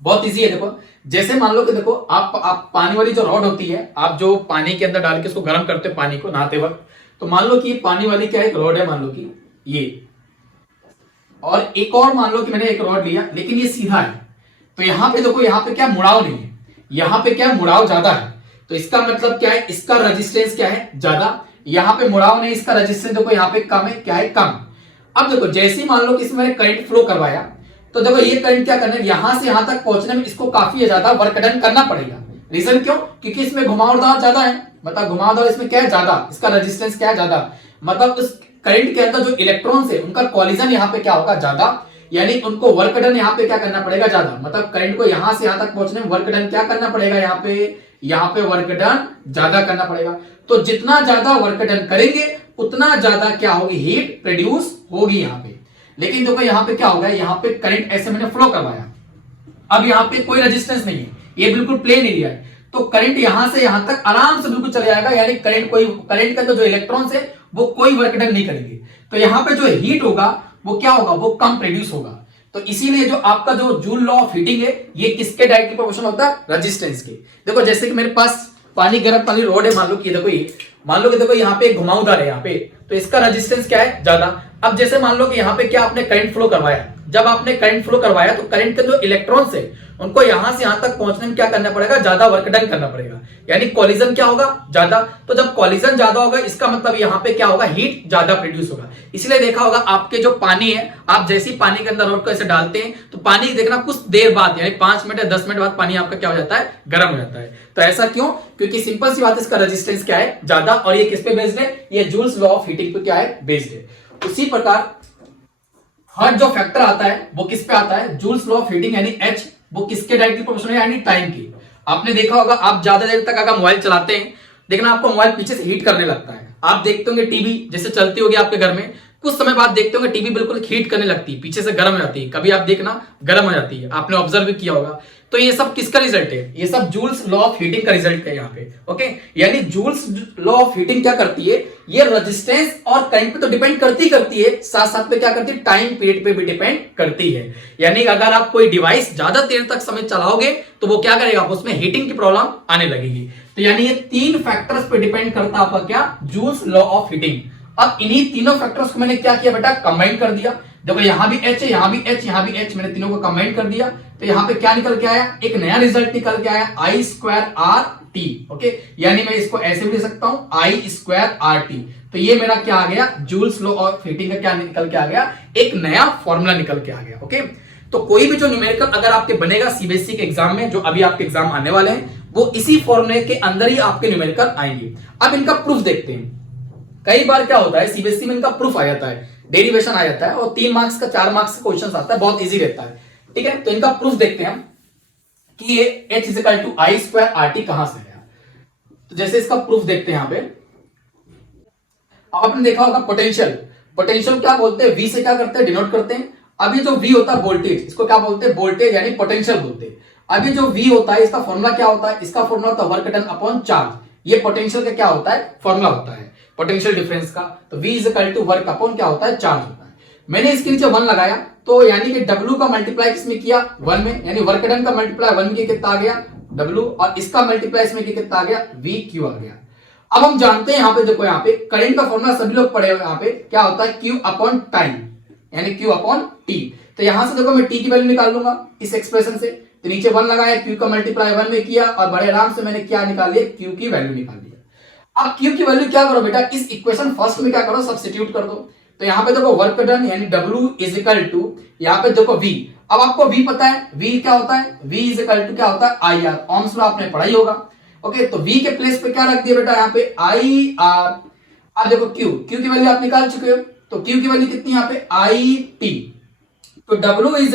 बहुत इजी है। देखो जैसे मान लो कि देखो आप पानी वाली जो रॉड होती है, आप जो पानी के अंदर डाल के इसको गर्म करते हो पानी को नहाते वक्त, तो मान लो कि ये पानी वाली क्या एक रॉड है, मान लो कि ये, और एक और मान लो कि मैंने एक रॉड लिया लेकिन ये सीधा है। तो यहाँ पे देखो, यहाँ पे क्या मुड़ाव नहीं है, यहाँ पे क्या मुड़ाव ज्यादा है। तो इसका मतलब क्या है, इसका रेजिस्टेंस क्या है, ज्यादा। यहाँ पे मुड़ाव नहीं, इसका रेजिस्टेंस देखो यहाँ पे कम है, क्या है, कम। अब देखो जैसे ही मान लो कि इसमें मैंने करंट फ्लो करवाया, तो देखो ये करंट क्या करना है, यहां से यहां तक पहुंचने में इसको काफी ज्यादा वर्क डन करना पड़ेगा। रीजन क्यों, क्योंकि इसमें घुमावदार ज्यादा है, मतलब घुमावदार इसमें क्या है, ज्यादा, इसका रेजिस्टेंस क्या है, ज्यादा। मतलब उस करंट के अंदर जो इलेक्ट्रॉन्स है उनका कॉलिजन यहाँ पे क्या होगा, ज्यादा, यानी उनको वर्क डन यहाँ पे क्या करना पड़ेगा, ज्यादा। मतलब करंट को यहां से यहां तक पहुंचने में वर्क डन क्या करना पड़ेगा, यहाँ पे वर्क डन ज्यादा करना पड़ेगा। तो जितना ज्यादा वर्क डन करेंगे उतना ज्यादा क्या होगी, हीट प्रोड्यूस होगी यहाँ पे। लेकिन देखो यहाँ पे क्या होगा, यहाँ पे करंट ऐसे मैंने फ्लो करवाया, अब यहाँ पे कोई रेजिस्टेंस नहीं है, ये बिल्कुल प्लेन एरिया है, तो करंट यहां से यहां तक आराम से बिल्कुल चले जाएगा, यानी करंट के अंदर जो इलेक्ट्रॉन्स है वो कोई वर्क डन नहीं करेंगे। तो यहाँ पे जो हीट होगा वो क्या होगा, वो कम प्रोड्यूस होगा। तो इसीलिए जो आपका जो जूल लॉ ऑफ हीटिंग है ये किसके डायरेक्टली प्रोपोर्शनल होता है, रेजिस्टेंस के। देखो जैसे कि मेरे पास पानी गर्म पानी रोड है, मान लो कि देखो ये, मान लो कि देखो यहाँ पे घुमावदार है यहाँ पे, तो इसका रेजिस्टेंस क्या है, ज्यादा। अब जैसे मान लो कि यहाँ पे क्या आपने करंट फ्लो करवाया, जब आपने करंट फ्लो करवाया तो करंट के जो इलेक्ट्रॉन्स है उनको यहां से यहां तक पहुंचने में क्या करना पड़ेगा, ज्यादा वर्क डन करना पड़ेगा, यानी कॉलिजन क्या होगा, ज्यादा। तो जब कॉलिजन ज्यादा होगा इसका मतलब यहाँ पे क्या होगा, हीट ज्यादा प्रोड्यूस होगा। इसलिए देखा होगा आपके जो पानी है, आप जैसे ही पानी के अंदर रोड को ऐसे डालते हैं तो पानी देखना कुछ देर बाद, यानी 5 मिनट या 10 मिनट बाद पानी आपका क्या हो जाता है, गर्म हो जाता है। तो ऐसा क्यों, क्योंकि सिंपल सी बात है, इसका रेजिस्टेंस क्या है, ज्यादा, और ये किस पे बेस्ड है, ये जूल्स लॉ ऑफ हीटिंग पे क्या है, बेस्ड है। उसी प्रकार हर जो फैक्टर आता है वो किस पे आता है, जूल्स लॉ ऑफ हीटिंग यानी H, वो किसके डायरेक्टली प्रोपोर्शनल है, यानी टाइम की। आपने देखा होगा आप ज्यादा देर तक अगर मोबाइल चलाते हैं, देखना आपको मोबाइल पीछे से हीट करने लगता है। आप देखते होंगे टीवी जैसे चलती होगी आपके घर में, कुछ समय बाद देखते होंगे टीवी बिल्कुल हीट करने लगती है, पीछे से गर्म हो जाती है, कभी आप देखना गर्म हो जाती है, आपने ऑब्जर्व भी किया होगा। तो ये सब किसका रिजल्ट है, ये सब जूल्स लॉ ऑफ हीटिंग का रिजल्ट है यहाँ पे। ओके, यानी जूल्स लॉ ऑफ हीटिंग क्या करती है, ये रेजिस्टेंस और करंट पे तो डिपेंड करती है, साथ साथ में क्या करती है, टाइम पीरियड पे भी डिपेंड करती है। यानी अगर आप कोई डिवाइस ज्यादा देर तक समय चलाओगे तो वो क्या करेगा, उसमें हीटिंग की प्रॉब्लम आने लगेगी। तो यानी ये 3 फैक्टर्स पे डिपेंड करता है आपका क्या, जूल्स लॉ ऑफ हीटिंग। अब इन्हीं तीनों फैक्टर्स को मैंने क्या किया बेटा, कंबाइन कर दिया। देखो यहां भी H है, यहां भी H, यहां भी H, मैंने तीनों को कंबाइन कर दिया, तो यहां पे क्या निकल के आया, एक नया रिजल्ट निकल के आया, I²RT। ओके, यानी मैं इसको ऐसे भी लिख सकता हूं, I²RT। तो ये मेरा क्या आ गया, जूल्स लॉ ऑफ हीटिंग का क्या निकल के आ गया, एक नया फॉर्मूला निकल के आ गया। ओके, तो कोई भी जो न्यूमेरिकल अगर आपके बनेगा सीबीएसई के एग्जाम में, जो अभी आपके एग्जाम आने वाले हैं, वो इसी फॉर्मूले के अंदर ही आपके न्यूमेरिकल आएंगे। अब इनका प्रूफ देखते हैं। कई बार क्या होता है, सीबीएसई में इनका प्रूफ आ जाता है, डेरिवेशन आ जाता है, और 3 मार्क्स का 4 मार्क्स का क्वेश्चन आता है, बहुत इजी रहता है। ठीक है, तो इनका प्रूफ देखते हैं हम कि ये H = I²RT कहां से आया। तो जैसे इसका प्रूफ देखते हैं यहां पे, आपने देखा होगा पोटेंशियल क्या बोलते हैं, V से क्या करते हैं, डिनोट करते हैं। अभी जो V होता है वोल्टेज, इसको क्या बोलते हैं, वोल्टेज यानी पोटेंशियल बोलते हैं। अभी जो V होता है इसका फॉर्मूला क्या होता है, इसका फॉर्मूला होता है वर्क डन अपॉन चार्ज। ये पोटेंशियल का क्या होता है, फॉर्मूला होता है पोटेंशियल डिफरेंस का। तो V = वर्क अपॉन क्या होता है, चार्ज होता है। मैंने इसके नीचे 1 लगाया, तो यानी कि W का मल्टीप्लाई किसमें किया, 1 में, यानी वर्क डन का मल्टीप्लाई 1 में कितना आ गया, W, और इसका मल्टीप्लाई इसमें कितना आ गया, VQ आ गया। अब हम जानते हैं यहाँ पे, देखो यहाँ पे करंट का फॉर्मूला सभी लोग पढ़े हुए, यहाँ पे क्या होता है, Q अपॉन टाइम, यानी Q अपॉन T। तो यहां से देखो मैं T की वैल्यू निकाल लूंगा इस एक्सप्रेशन से, तो नीचे 1 लगाया, Q का मल्टीप्लाई 1 में किया, और बड़े आराम से मैंने क्या निकाल लिया, Q की वैल्यू निकाल लिया। अब Q की वैल्यू क्या करो बेटा, इस इक्वेशन फर्स्ट में क्या करो, सब्स्टिट्यूट कर दो। तो यहाँ पे देखो वर्क डन यानी W = यहाँ पे देखो V। अब आपको V पता है, V क्या होता है, V = क्या होता है, IR, ओम्स लॉ आपने पढ़ा ही होगा। ओके, तो V के प्लेस पे क्या रख दिया बेटा, यहाँ पे IR। अब देखो Q की वैल्यू आप निकाल चुके हो, तो Q की वैल्यू कितनी यहाँ पे, IT। तो W =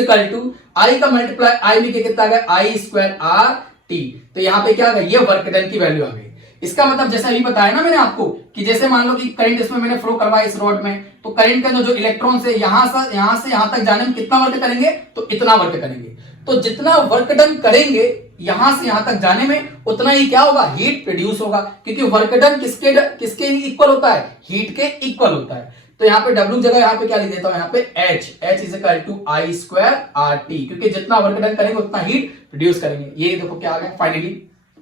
I का मल्टीप्लाई I में कितना आ गया, I²RT। तो यहाँ पे क्या आ गया, ये वर्क डन की वैल्यू आ गई। इसका मतलब जैसा अभी बताया ना मैंने आपको, कि जैसे मान लो कि करंट इसमें मैंने फ्लो करवाया इस रॉड में, तो करंट का जो इलेक्ट्रॉन्स है यहां से यहां तक जाने में कितना वर्क करेंगे, तो इतना वर्क करेंगे। तो जितना वर्क डन करेंगे यहां से यहां तक जाने में, उतना ही क्या होगा, हीट प्रोड्यूस होगा, क्योंकि वर्क डन किसके इक्वल होता है, हीट के इक्वल होता है। तो यहाँ पे W जगह यहाँ पे क्या लिख देता हूं, यहाँ पे H = I²RT, क्योंकि जितना वर्क डन करेंगे उतना हीट प्रोड्यूस करेंगे। ये देखो क्या आ गया, फाइनली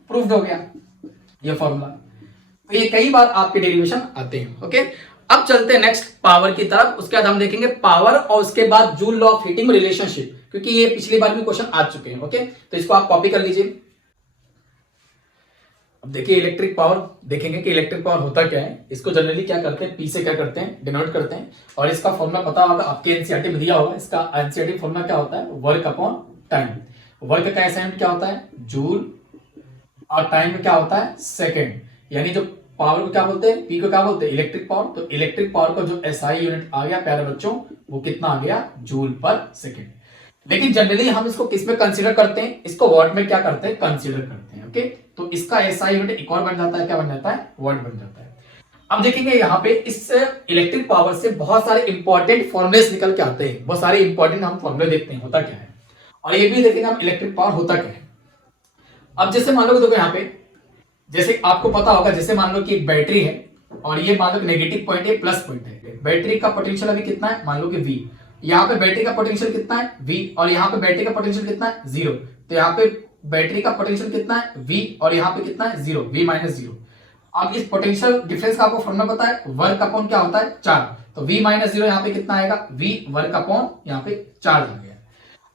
प्रूव्ड हो गया ये फॉर्मूला। तो ये कई बार आपके डेरिवेशन आते हैं। ओके, अब चलते हैं नेक्स्ट पावर की तरफ। उसके बाद हम देखेंगे पावर और उसके बाद joule law of heating relationship, क्योंकि ये पिछली बार भी क्वेश्चन आ चुके हैं। ओके, तो इसको आप कॉपी कर लीजिए। अब देखिए इलेक्ट्रिक पावर देखेंगे कि इलेक्ट्रिक पावर होता क्या है। इसको जनरली क्या करते हैं, P से क्या करते हैं, डिनोट करते हैं, और इसका फॉर्मूला पता होगा, आपके एनसीईआरटी में दिया होगा। इसका एनसीईआरटी फॉर्मूला क्या होता है, वर्क अपॉन टाइम। वर्क का असाइनमेंट क्या होता है, जूल, और टाइम में क्या होता है, सेकेंड। यानी जो पावर को क्या बोलते हैं, पी को क्या बोलते हैं, इलेक्ट्रिक पावर। तो इलेक्ट्रिक पावर का जो एसआई यूनिट आ गया प्यारे बच्चों, वो कितना आ गया, जूल पर सेकेंड। लेकिन जनरली हम इसको किस में कंसीडर करते हैं, इसको वॉट में क्या करते हैं, कंसीडर करते हैं। ओके, तो इसका एसआई यूनिट एक और बन जाता है, क्या बन जाता है, वॉट बन जाता है। अब देखेंगे यहाँ पे इस इलेक्ट्रिक पावर से बहुत सारे इंपॉर्टेंट फॉर्मुलेस निकल के आते हैं, बहुत सारे इंपॉर्टेंट हम फॉर्मुले देखते हैं होता क्या है, और ये भी देखेंगे हम इलेक्ट्रिक पावर होता क्या है। अब जैसे मान लो देखो यहाँ पे, जैसे आपको पता होगा, जैसे मान लो कि एक बैटरी है और ये मान लो कि नेगेटिव पॉइंट है, प्लस पॉइंट है। बैटरी का पोटेंशियल अभी कितना है, मान लो कि V। यहाँ पे बैटरी का पोटेंशियल कितना है, V, और यहाँ पे बैटरी का पोटेंशियल कितना है, 0। तो यहाँ पे बैटरी का पोटेंशियल कितना है, V, और यहाँ पे कितना है, 0, V माइनस 0। अब इस पोटेंशियल डिफरेंस का आपको फॉर्मूला पता है, वर्क अपॉन क्या होता है, चार्ज। तो V माइनस 0 यहाँ पे कितना आएगा, V वर्क अपॉन यहाँ पे चार्ज आ गया।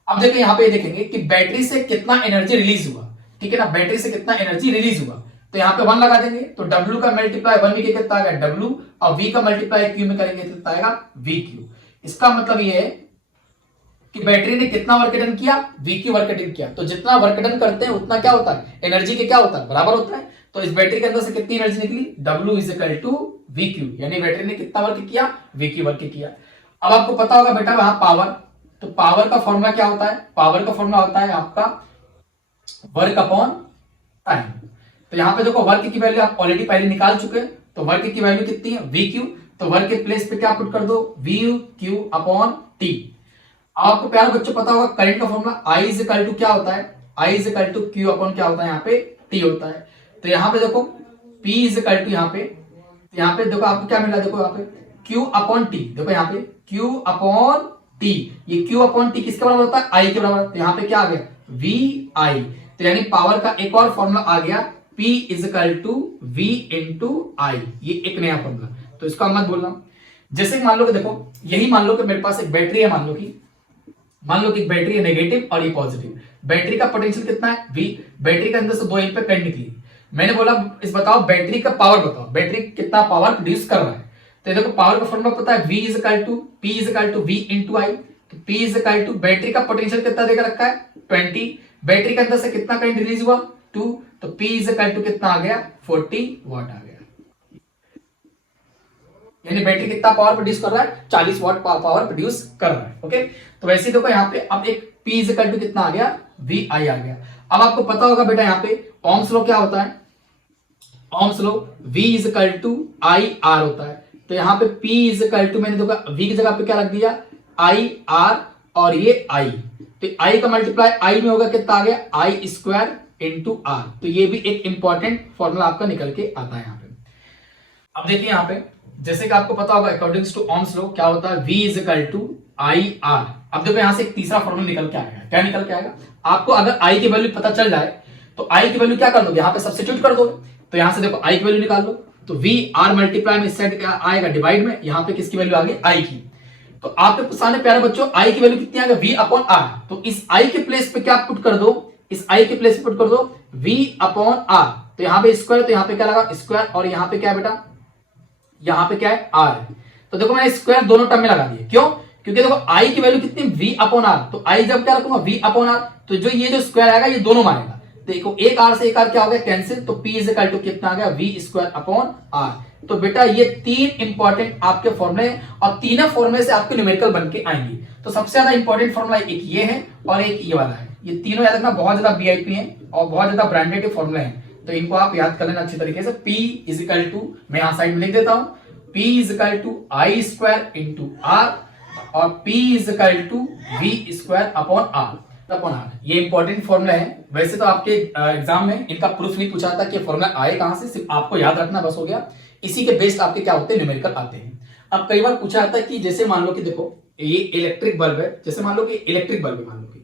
अब देखिए यहाँ पे देखेंगे कि बैटरी से कितना एनर्जी रिलीज हुआ, ठीक है ना, बैटरी से कितना एनर्जी रिलीज हुआ। तो यहाँ पे 1 लगा देंगे, तो W का मल्टीप्लाई 1 में कितना आ गया, W, और V का मल्टीप्लाई Q में करेंगे कितना आएगा, VQ। इसका मतलब ये है कि बैटरी ने कितना वर्क डन किया, VQ वर्क डन किया। तो जितना वर्क डन करते हैं उतना क्या होता है, एनर्जी के क्या होता है, बराबर होता है। तो इस बैटरी के अंदर से कितनी एनर्जी निकली, W is equal to VQ, यानी बैटरी ने कितना वर्क किया, VQ वर्क किया। अब आपको पता होगा बेटा वहां पावर, तो पावर का फॉर्मूला क्या होता है, पावर का फॉर्मूला होता है आपका वर्क अपॉन टाइम। तो यहाँ पे देखो वर्क की वैल्यू आप ऑलरेडी पहले निकाल चुके हैं, तो वर्क की वैल्यू कितनी है, VQ। तो वर्क के प्लेस पे क्या पुट कर दो, VQ अपॉन T। आपको प्यारे बच्चों पता होगा करंट का formula I is equal to क्या होता है, I is equal to Q upon क्या होता है, यहाँ पे T होता है। तो यहाँ पे देखो P इज इक्वल टू यहाँ पे देखो आपको क्या मिला, देखो यहाँ पे Q अपॉन T, देखो यहाँ पे Q अपॉन T, ये Q अपॉन T किसके बराबर होता है, I के बराबर। तो यहाँ पे क्या आ गया, VI। तो यानी पावर का एक और फॉर्मूला आ गया, P is equal to V into I, ये एक नया फॉर्मूला। तो इसका मत बोलना। जैसे मान लो कि देखो, यही मान लो कि मेरे पास एक बैटरी है, मान लो कि बैटरी है नेगेटिव और ये पॉजिटिव। बैटरी का पोटेंशियल कितना है, V। बैटरी के अंदर से 2 एम्पीयर करंट निकली। मैंने बोला इस बताओ बैटरी का पावर बताओ, बैटरी कितना पावर प्रोड्यूस कर रहा है। तो देखो पावर का फॉर्मूला पता है, V is equal to P is equal to V into I। तो P is equal to battery का पोटेंशियल कितना देकर रखा है, 20। बैटरी के अंदर से कितना करंट रिलीज हुआ, 2। तो P इज इक्वल टू कितना आ गया, 40 वाट आ गया। यानी बैटरी कितना पावर प्रोड्यूस कर रहा है, 40 वाट पावर प्रोड्यूस कर रहा है। ओके, तो वैसे देखो यहाँ पे अब एक P इज इक्वल टू कितना आ गया, VI आ गया। अब आपको पता होगा बेटा यहाँ पे ओम्स लॉ क्या होता है, ohm's law V is equal to IR होता है। तो यहाँ पे P इज इक्वल टू मैंने देखा V की जगह पे क्या रख दिया, IR, और ये I। तो I का मल्टीप्लाई I में होगा कितना आ गया, I स्क्वायर इंटू R। तो ये भी एक इंपॉर्टेंट फॉर्मूला आपका निकल के आता है यहाँ पे। अब देखिए यहाँ पे जैसे कि आपको पता होगा अकॉर्डिंग टू ओम्स लॉ क्या होता है, V is equal to IR। अब देखो यहाँ से एक तीसरा फॉर्मूला निकल के आएगा, क्या निकल के आएगा, आपको अगर I की वैल्यू पता चल जाए तो I की वैल्यू क्या कर दोगे, यहाँ पे सब्स्टिट्यूट कर दोगे। तो यहाँ से देखो I की वैल्यू निकाल लो, तो VR मल्टीप्लाई में इस साइड क्या आएगा, डिवाइड में, यहाँ पे किसकी वैल्यू आ गई, I की। तो आपके सामने प्यारे बच्चों I की वैल्यू कितनी आ गई, V अपॉन R। तो इस I के प्लेस पे क्या पुट कर दो, इस I के प्लेस पे पुट कर दो V अपॉन R। तो यहाँ पे स्क्वायर, तो यहाँ पे क्या लगा स्क्वायर, और यहाँ पे क्या है बेटा, यहाँ पे क्या है R। तो देखो मैंने स्क्वायर दोनों टर्म में लगा दिए, क्यों, क्योंकि देखो I की वैल्यू कितनी, V अपॉन R। तो I जब क्या रखूंगा, V अपॉन R, तो जो ये जो स्क्वायर आएगा ये दोनों मारेगा। देखो एक R से एक R क्या हो गया, कैंसिल। तो P इज इक्वल टू कितना आ गया, V स्क्वायर अपॉन R। तो बेटा ये 3 इंपॉर्टेंट आपके फॉर्मूले हैं, और तीनों फॉर्मूले से आपके न्यूमेरिकल बन के आएंगे। तो सबसे ज्यादा इंपॉर्टेंट फॉर्मूला एक ये है और एक ये वाला है। ये तीनों याद रखना, बहुत ज्यादा VIP है और बहुत ज्यादा ब्रांडेड फॉर्मूले हैं, तो इनको आप याद कर लेना अच्छी तरीके से। P इज इक्वल टू, मैं यहां साइड में लिख देता हूं, P is equal to I square into R, और P is equal to V square upon R। ये इंपॉर्टेंट फॉर्मूला है। वैसे तो आपके एग्जाम में इनका प्रूफ नहीं पूछा था कि फॉर्मूला आए कहां से, सिर्फ आपको याद रखना बस हो गया। इसी के बेस्ड आपके क्या होते हैं, न्यूमेरिकल आते हैं। अब कई बार पूछा जाता है कि जैसे मान लो कि देखो ये इलेक्ट्रिक बल्ब है, जैसे मान लो कि इलेक्ट्रिक बल्ब है, मान लो कि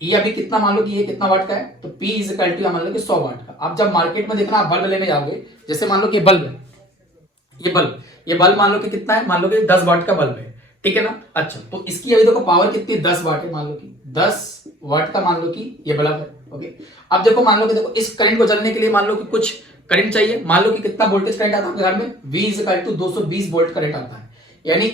ये अभी कितना, मान लो कि ये कितना वाट का है, तो P इज इक्वल टू मान लो कि 100 वाट का। अब जब मार्केट में देखना आप बल्ब लेने जाओगे, जैसे मान लो कि बल्ब है, ये बल्ब मान लो कि कितना है, मान लो कि 10 वाट का बल्ब है, ठीक है ना। अच्छा, तो इसकी अभी देखो पावर कितनी, 10 वाट है, मान लो कि 10 वाट का मान लो कि ये बल्ब है। ओके, अब देखो मान लो कि देखो इस करंट को जलने के लिए मान लो कि कुछ करंट चाहिए, मान लो कि कितना वोल्टेज करंट आता है घर में, V is equal to 220 volt current आता है। यानी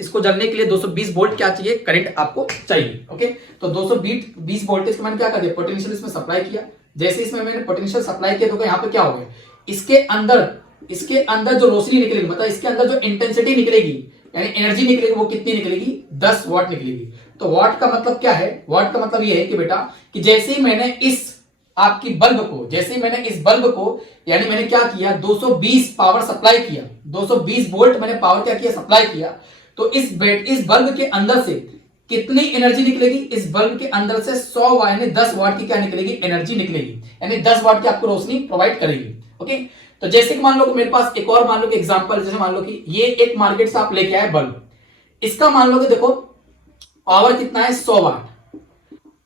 इसको जलने के लिए 220 वोल्ट क्या चाहिए, करंट आपको चाहिए। ओके, तो 220 वोल्टेज को मैंने क्या कर दिया, पोटेंशियल इसमें सप्लाई किया। जैसे इसमें मैंने पोटेंशियल सप्लाई किया तो यहाँ पे क्या हो गया, इसके अंदर इसके अंदर जो रोशनी निकलेगी, मतलब इसके अंदर जो इंटेंसिटी निकलेगी यानी एनर्जी निकलेगी, वो कितनी निकलेगी? 10 वाट निकलेगी। तो वाट का मतलब क्या है? वाट का मतलब ये है कि बेटा कि जैसे ही मैंने इस आपकी बल्ब को, जैसे ही मैंने इस बल्ब को यानी मैंने क्या किया, 220 पावर सप्लाई किया, 220 वोल्ट मैंने पावर क्या किया? सप्लाई किया। तो इस बल्ब के अंदर से कितनी एनर्जी निकलेगी? इस बल्ब के अंदर से 100 यानी 10 वाट की क्या निकलेगी? एनर्जी निकलेगी, यानी 10 वाट की आपको रोशनी प्रोवाइड करेगी। ओके, तो जैसे कि मान लो कि मेरे पास एक और मान लो कि एग्जांपल, जैसे मान लो कि ये एक मार्केट से आप लेके आए बल्ब, इसका मान लो कि देखो पावर कितना है? 100 वाट।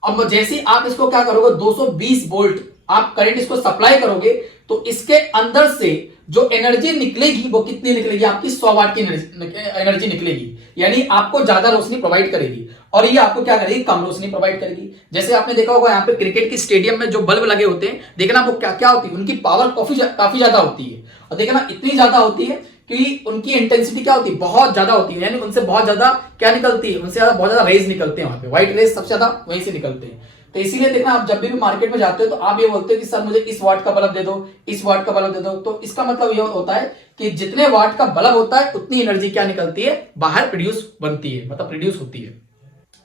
अब जैसे आप इसको क्या करोगे, 220 वोल्ट आप करंट इसको सप्लाई करोगे, तो इसके अंदर से जो एनर्जी निकलेगी वो कितनी निकलेगी? आपकी 100 वाट की एनर्जी निकलेगी, यानी आपको ज्यादा रोशनी प्रोवाइड करेगी। और ये आपको क्या करेगी? कम रोशनी प्रोवाइड करेगी। जैसे आपने देखा होगा यहाँ पे क्रिकेट की स्टेडियम में जो बल्ब लगे होते हैं, देखना वो क्या क्या होती है, उनकी पावर काफी ज्यादा होती है। और देखना इतनी ज्यादा होती है कि उनकी इंटेंसिटी क्या होती है? बहुत ज्यादा होती है, यानी उनसे बहुत ज्यादा क्या निकलती है? उनसे ज्यादा बहुत ज्यादा रेज निकलते हैं, वहां पे व्हाइट रेज सबसे ज्यादा वहीं से निकलते हैं। तो इसीलिए देखना आप जब भी मार्केट में जाते हो तो आप ये बोलते हो कि सर मुझे इस वाट का बल्ब दे दो, इस वाट का बल्ब दे दो। तो इसका मतलब ये होता है कि जितने वाट का बल्ब होता है उतनी एनर्जी क्या निकलती है? बाहर प्रोड्यूस बनती है, मतलब प्रोड्यूस होती है।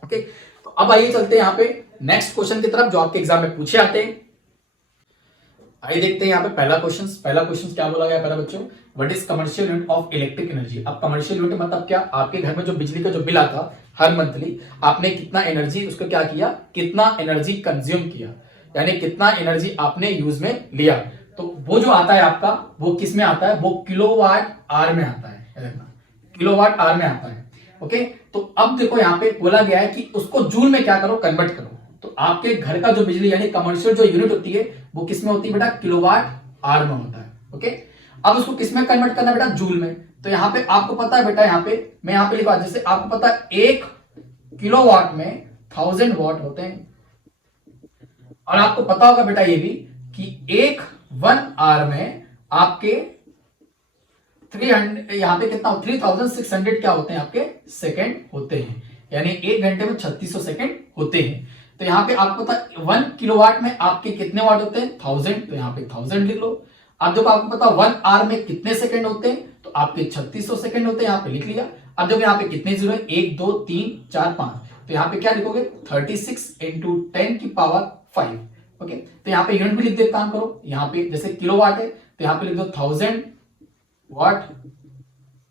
ओके, तो अब आइए चलते हैं यहाँ पे नेक्स्ट क्वेश्चन की तरफ जो आपके एग्जाम में पूछे आते हैं। आइए देखते हैं यहाँ पे पहला क्वेश्चन क्या बोला गया? पहला बच्चों, what is commercial unit of electric energy. अब कमर्शियल यूनिट मतलब क्या? आपके घर में जो बिजली का जो बिल आता हर मंथली, आपने कितना एनर्जी उसको क्या किया, कितना एनर्जी कंज्यूम किया, यानी कितना एनर्जी आपने यूज में लिया। तो वो जो आता है आपका, वो किस में आता है? वो किलोवाट आवर में आता है, किलोवाट आवर में आता है। ओके, तो अब देखो यहाँ पे बोला गया है कि उसको जूल में क्या करो? कन्वर्ट करो। तो आपके घर का जो बिजली यानी कमर्शियल जो यूनिट होती है वो किस में होती है बेटा? किलोवाट आवर में होता है। ओके, अब उसको किस में कन्वर्ट करना बेटा? जूल में। तो यहाँ पे आपको पता है बेटा, यहाँ पे मैं यहाँ पे लिखा, जैसे आपको पता है 1 किलोवाट में 1000 वाट होते हैं। और आपको पता होगा बेटा ये भी कि एक 1 आवर में आपके 300 यहाँ पे कितना? 3600 क्या होते हैं? आपके सेकेंड होते हैं, यानी एक घंटे में 3600 सेकेंड होते हैं। तो यहाँ पे आपको पता 1 किलोवाट में आपके कितने वाट होते हैं? 1000, तो यहाँ पे 1000 लिख लो। अब जब आपको पता 1 आवर में कितने सेकंड होते हैं, तो आपके 3600 सेकंड होते हैं, यहाँ पे लिख लिया। अब जब यहाँ पे कितने जीरो है? 1 2 3 4 5, तो यहाँ पे क्या लिखोगे? 36 इंटू 10 की पावर 5। ओके, तो यहाँ पे यूनिट भी लिख दे, काम करो। यहाँ पे जैसे किलोवाट है तो यहाँ पे लिख दो 1000 वाट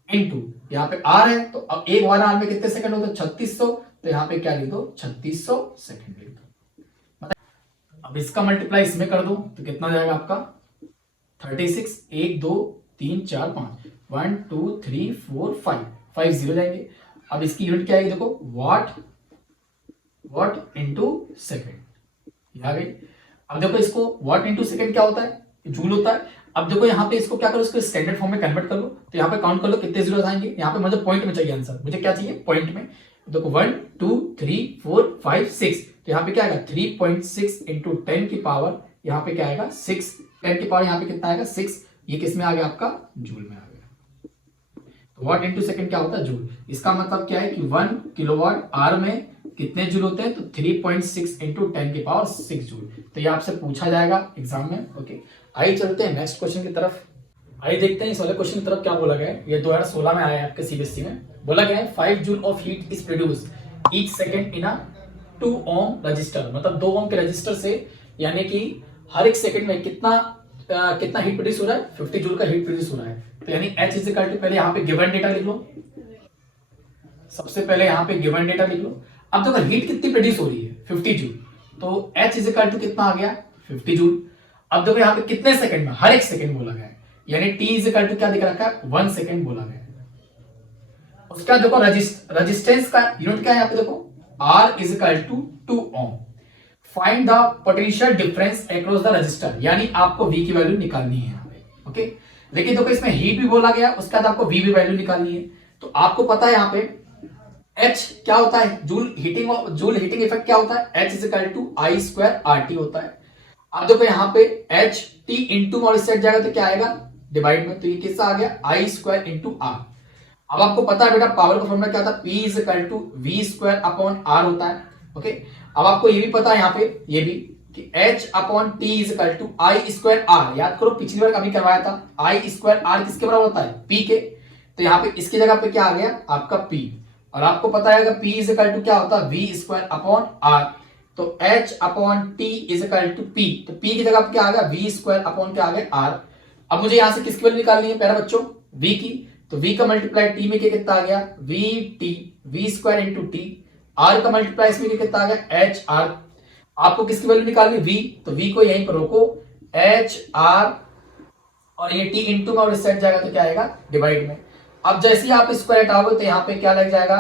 इंटू यहाँ पे आर है, तो अब एक 1 आवर में कितने सेकंड होते हैं? 3600, तो यहाँ पे क्या लिख दो? 3600 सेकंड लिख दो। अब इसका मल्टीप्लाई इसमें कर दो तो कितना जाएगा आपका? 36, 1 2 3 4 5, 1 2 3 4 5, 5 जीरो जाएंगे। अब इसकी यूनिट क्या आएगी? देखो वाट इंटू सेकेंड आ गई। अब देखो इसको वाट इंटू सेकेंड क्या होता है? जूल होता है। अब देखो यहाँ पे इसको क्या करो? इसको स्टैंडर्ड फॉर्म में कन्वर्ट कर लो। तो यहाँ पे काउंट कर लो कितने जीरो आएंगे। यहाँ पे मुझे पॉइंट में चाहिए आंसर, मुझे क्या चाहिए? पॉइंट में। देखो 1 2 3 4 5 6, तो यहाँ पे क्या आएगा? 3.6 इंटू 10 की पावर यहाँ पे क्या आएगा? 6। 10 की पावर यहाँ पे कितना आएगा? 6। ये किस में आ गया? आपका जूल में आ गया। तो वाट इंटू सेकंड क्या होता है? जूल। इसका मतलब क्या है कि 1 किलोवाट आवर में कितने जूल होते हैं? तो 3.6 इंटू 10 की पावर 6 जूल। तो ये आपसे पूछा जाएगा एग्जाम में। ओके, आइए चलते हैं नेक्स्ट क्वेश्चन की तरफ। आइए देखते हैं इस वाले क्वेश्चन की तरफ क्या बोला गया है। ये 2016 में आया है आपके सीबीएसई में। बोला गया है 5 joule of heat is produce each second in a 2 ohm resistor, मतलब 2 ओम के रजिस्टर से, यानी कि हर एक सेकंड में कितना हीट प्रोड्यूस हो रहा है? 50 जूल का हीट प्रोड्यूस हो रहा है। तो यानी H इज इक्वल टू, पहले यहाँ पे गिवन डेटा लिख लो, सबसे पहले यहाँ पे गिवन डेटा लिख लो। अब देखो हीट कितनी प्रोड्यूस हो रही है? 50 जूल, तो H इज इक्वल टू कितना आ गया? 50 जूल। अब देखो यहाँ पे कितने सेकंड में? हर एक सेकंड बोला गया है, यानी T इज इक्वल टू क्या दिख रखा है? 1 सेकंड बोला गया है। उसका देखो रेजिस्टेंस का यूनिट क्या है? यहाँ पे देखो R is equal to 2 ohm. Find the potential difference across the resistor, यानी आपको V की वैल्यू निकालनी है यहाँ पे। ओके, लेकिन देखो इसमें हीट भी बोला गया, उसके बाद आपको V भी वैल्यू निकालनी है। तो आपको पता है यहाँ पे H क्या होता है? जूल हीटिंग इफेक्ट क्या होता है? H is equal to I square RT होता है। अब देखो यहाँ पे H T इंटू और इस साइड जाएगा तो क्या आएगा? डिवाइड में, तो ये किससा आ गया? I square into R। अब आपको पता है बेटा पावर का फॉर्मूला क्या था? P is equal to V square upon R होता है। ओके, अब आपको ये भी पता है यहाँ पे, ये भी कि H upon T is equal to I square R. याद करो पिछली बार अभी करवाया था, आई स्क्वायर आर किसके बराबर होता है, पी के। तो यहाँ पे इसकी जगह पे क्या आ गया आपका P, और आपको पता है P इज इक्वल टू क्या होता है, V स्क्वायर अपॉन आर। तो H upon T is equal to P, तो P की जगह पे क्या आ गया, V स्क्वायर अपॉन क्या आ गया आर। अब मुझे यहां से किसकी वैल्यू निकालनी है पहले बच्चों, V की। तो V का मल्टीप्लाई T में कितना आ गया, V T, V square into T. R का मल्टीप्लाई इसमें कितना आ गया, H R। आपको किसकी वैल्यू निकालनी, V, तो V को यहीं पर रोको, H R और ये T इंटू में और इस साइड जाएगा तो क्या आएगा, डिवाइड में। अब जैसे ही आप स्क्वायर हटाओगे तो यहाँ पे क्या लग जाएगा,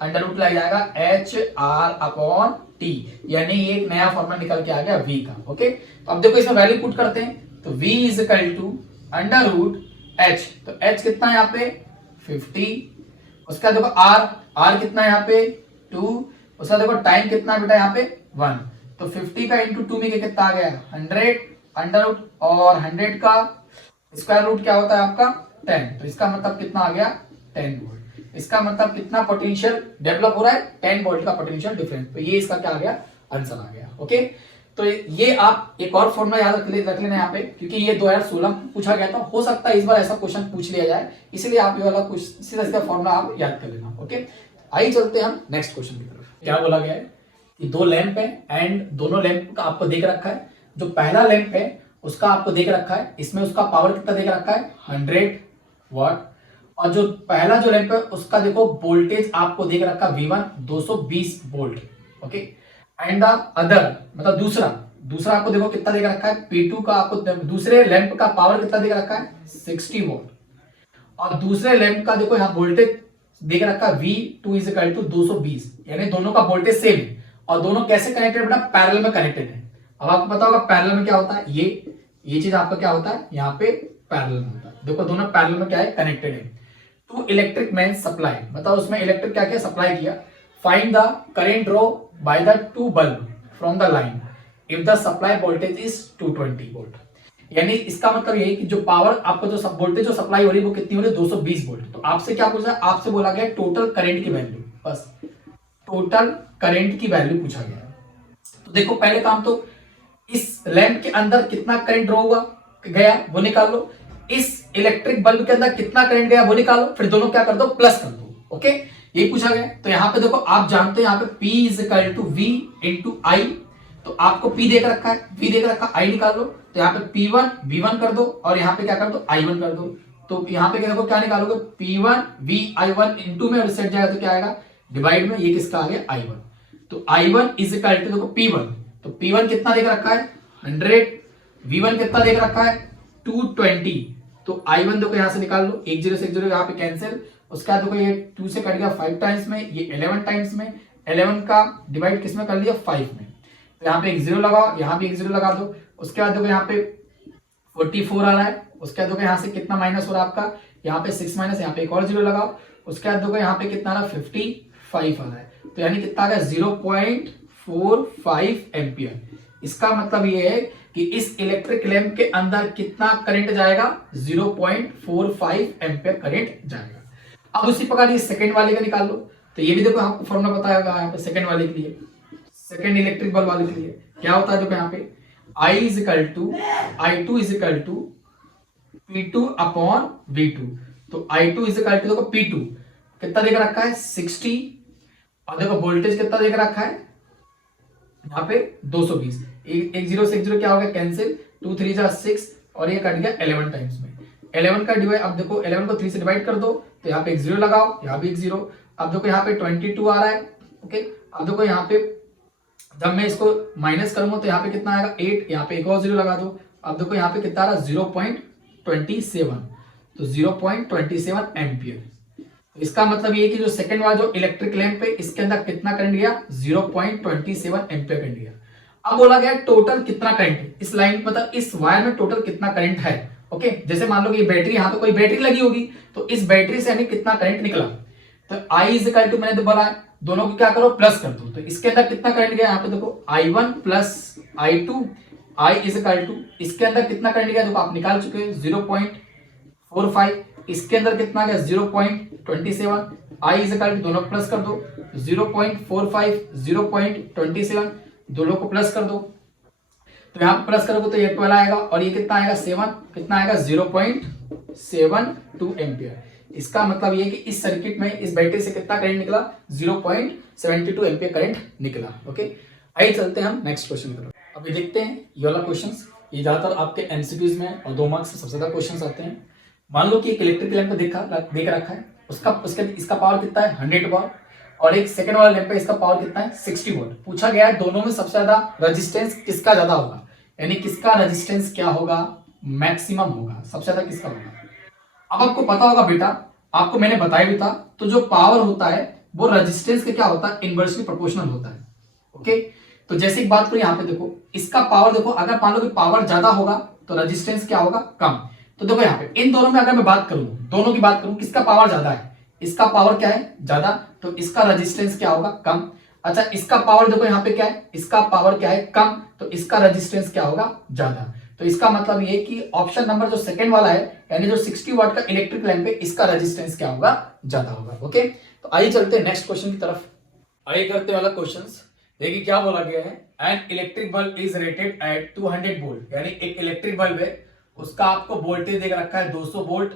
अंडर रूट लग जाएगा H R अपॉन टी, यानी ये एक नया फॉर्मूला निकल के आ गया V का। ओके, तो अब देखो इसमें वैल्यू पुट करते हैं, तो V is equal to under root H, तो H कितना है यहाँ पे 50, उसका देखो R कितना है यहाँ पे 2, उसका देखो टाइम कितना बेटा यहाँ पे 1, तो 50 का इंटू 2 में कितना आ गया 100, अंडर रूट और 100 का स्क्वायर रूट क्या होता है आपका 10, तो इसका मतलब कितना आ गया 10 वोल्ट। इसका मतलब कितना पोटेंशियल डेवलप हो रहा है, 10 वोल्ट का पोटेंशियल डिफरेंस। तो ये इसका क्या आ गया, आंसर आ गया। ओके, तो ये आप एक और फॉर्मूला याद रख लेना यहाँ पे, क्योंकि ये 2016 पूछा गया था, हो सकता है इस बार ऐसा क्वेश्चन पूछ लिया जाए, इसलिए आप ये वाला कुछ सीधा फॉर्मूला आप याद कर लेना। ओके, आइए चलते हैं हम नेक्स्ट क्वेश्चन की तरफ। क्या बोला गया है कि दो लैंप है एंड दोनों लैंप का आपको देख रखा है। जो पहला लैंप है उसका आपको देख रखा है, इसमें उसका पावर कितना देख रखा है 100 वाट, और जो पहला जो लैंप है उसका देखो वोल्टेज आपको देख रखा है V1 220 volt. Okay, and the other मतलब दूसरा आपको देखो कितना देख रखा है P2 का, आपको दूसरे लैंप का पावर कितना देख रखा है 60 वोल्ट, और दूसरे लैंप का देखो यहाँ वोल्टेज देख रखा है V2 इज इक्वल टू 220, यानी दोनों का वोल्टेज सेम है, और दोनों कैसे कनेक्टेड बेटा, पैरेलल में कनेक्टेड है। अब आपको पता होगा पैरेलल में क्या होता है, ये चीज आपका क्या होता है यहाँ पे पैरेलल में होता है। देखो दोनों पैरेलल में क्या है, कनेक्टेड है। टू इलेक्ट्रिक मैन सप्लाई, मतलब उसमें इलेक्ट्रिक क्या क्या सप्लाई किया। Find the current draw by the two bulb from the line if the supply voltage is 220 volt. यानी इसका मतलब ये है कि जो पावर आपको जो वोल्टेज जो सप्लाई हो रही है वो कितनी हो रही है 220 वोल्ट। तो आपसे क्या पूछा, आपसे बोला गया टोटल करंट की वैल्यू, बस टोटल करंट की वैल्यू पूछा गया है। तो देखो पहले काम तो इस लैंप के अंदर कितना करंट ड्रॉ हुआ गया वो निकाल लो, इस इलेक्ट्रिक बल्ब के अंदर कितना करंट गया वो निकालो, फिर दोनों क्या कर दो प्लस कर दो। ओके, ये पूछा गया। तो यहाँ पे देखो आप जानते हैं यहाँ पे P is equal to V into I, तो आपको P देख रखा है, V देख रखा है, I निकाल लो। तो यहाँ पे P1 V1 कर दो और यहाँ पे क्या कर दो I1 कर दो। तो यहाँ पे देखो क्या निकालोगे P1 V I1 इंटू में सेट जाएगा तो क्या आएगा डिवाइड में, ये किसका आ गया I1। तो I1 इज इक्वल टू देखो P1, तो P1 कितना देख रखा है 100, V1 कितना देख रखा है 220, तो I1 देखो यहां से निकाल लो, 1 0 से 1 0 यहाँ पे कैंसिल, उसके बाद देखो ये 2 से कट गया 5 टाइम्स में, ये 11 टाइम्स में, 11 का डिवाइड किसमें कर लिया 5 में, तो यहाँ पे एक 0 लगाओ, यहाँ भी एक 0 लगा दो। उसके बाद देखो यहाँ पे 44 आ रहा है, उसके बाद देखो यहाँ से कितना माइनस हो रहा है आपका, यहाँ पे 6 माइनस, यहाँ पे एक और 0 लगाओ। उसके बाद देखो यहाँ पे कितना आ रहा है 55 आ रहा है, तो यानी कितना आ गया 0.45 एम्पियर। इसका मतलब ये है कि इस इलेक्ट्रिक लैंप के अंदर कितना करंट जाएगा 0.45 एम्पियर करंट जाएगा। अब उसी प्रकार ये सेकंड वाले का निकाल लो, तो ये भी देखो आपको फॉर्मूला बताया यहाँ पे सेकंड वाले के लिए, सेकंड इलेक्ट्रिक बल्ब वाले के लिए क्या होता है देखो यहाँ पे I is equal to I2 is equal to P2 upon V2। तो I2 इज इक्वल टू देखो P2 कितना देख रखा है 60, और देखो वोल्टेज कितना देख रखा है यहाँ पे 220, एक 0 से 1 0 क्या हो गया कैंसिल, 2 3 जा 6 और ये कट गया 11 टाइम्स में, 11 का डिवाइड, अब देखो 11 को 3 से डिवाइड कर दो तो यहाँ पे एक 0 लगाओ, यहाँ भी एक 0। अब देखो यहाँ पे 22 आ रहा है। ओके, अब देखो यहाँ पे जब मैं इसको माइनस करूंगा तो यहाँ पे कितना आएगा 8, यहाँ पे एक और 0 लगा दो। अब देखो यहाँ पे कितना आ रहा 0.27, तो 0.27 एम्पियर। इसका मतलब ये कि जो सेकंड वाला जो इलेक्ट्रिक लैंप है इसके अंदर कितना करंट गया 0.27 एम्पियर करंट गया। अब बोला गया टोटल कितना करंट है इस लाइन, मतलब इस वायर में टोटल कितना करंट है। ओके, जैसे मान लो कि बैटरी, यहाँ पे कोई बैटरी लगी होगी तो इस बैटरी से यानी कितना करंट निकला, तो I इज इक्वल टू मैंने तो बोला दोनों को क्या करो प्लस कर दो, तो इसके अंदर कितना करंट गया यहाँ पे देखो I1 plus I2, I is equal to इसके अंदर कितना करंट गया देखो आप निकाल चुके हैं 0.45, इसके अंदर कितना गया 0.27, I इज इक्वल टू दोनों प्लस कर दो 0.45 0.27 दोनों को प्लस कर दो, तो यहाँ प्लस करोगे तो ये 12 आएगा और ये कितना आएगा 7, कितना आएगा 0.72 एम्पियर। इसका मतलब ये कि इस सर्किट में इस बैटरी से कितना करंट निकला 0.72 एम्पियर करंट निकला। ओके, आइए चलते हैं हम नेक्स्ट क्वेश्चन की तरफ। अभी देखते हैं ये वाला क्वेश्चन, ये ज्यादातर आपके एमसीक्यूज में और 2 मार्क्स से सबसे ज्यादा क्वेश्चन आते हैं। मान लो कि एक इलेक्ट्रिक लैंप देख रखा है, इसका पावर कितना है 100 वॉट और एक सेकंड वाला लैंप है, इसका पावर कितना है 60 वोल्ट। पूछा गया है दोनों में सबसे ज्यादा रेजिस्टेंस किसका ज्यादा होगा, यानी किसका रेजिस्टेंस क्या होगा, मैक्सिमम होगा, सबसे ज्यादा किसका होगा। अब आपको पता होगा बेटा, आपको मैंने बताया भी था, तो जो पावर होता है वो रेजिस्टेंस के क्या होता है इनवर्सली प्रोपोर्शनल होता है। ओके, तो जैसे एक बात करो यहाँ पे देखो, इसका पावर देखो, अगर मान लो कि पावर ज्यादा होगा तो रेजिस्टेंस क्या होगा कम। तो देखो यहाँ पे इन दोनों में अगर मैं बात करूं, दोनों की बात करूं, किसका पावर ज्यादा है, इसका पावर क्या है ज्यादा, तो इसका रेजिस्टेंस क्या होगा कम। अच्छा, इसका पावर देखो यहाँ पे क्या है, इसका पावर क्या है कम, तो इसका रेजिस्टेंस क्या होगा ज्यादा। तो इसका मतलब ये कि ऑप्शन नंबर जो सेकंड वाला है, यानी जो 60 वाट का इलेक्ट्रिक लैंप है, इसका रेजिस्टेंस क्या होगा ज्यादा होगा। ओके, तो आइए चलते हैं नेक्स्ट क्वेश्चन की तरफ। आइए करते वाला क्वेश्चंस। देखिए क्या बोला गया है, an electric bulb is rated eight 200 volt, यानी एक इलेक्ट्रिक बल्ब है, उसका आपको वोल्टेज देख रखा है 200 वोल्ट,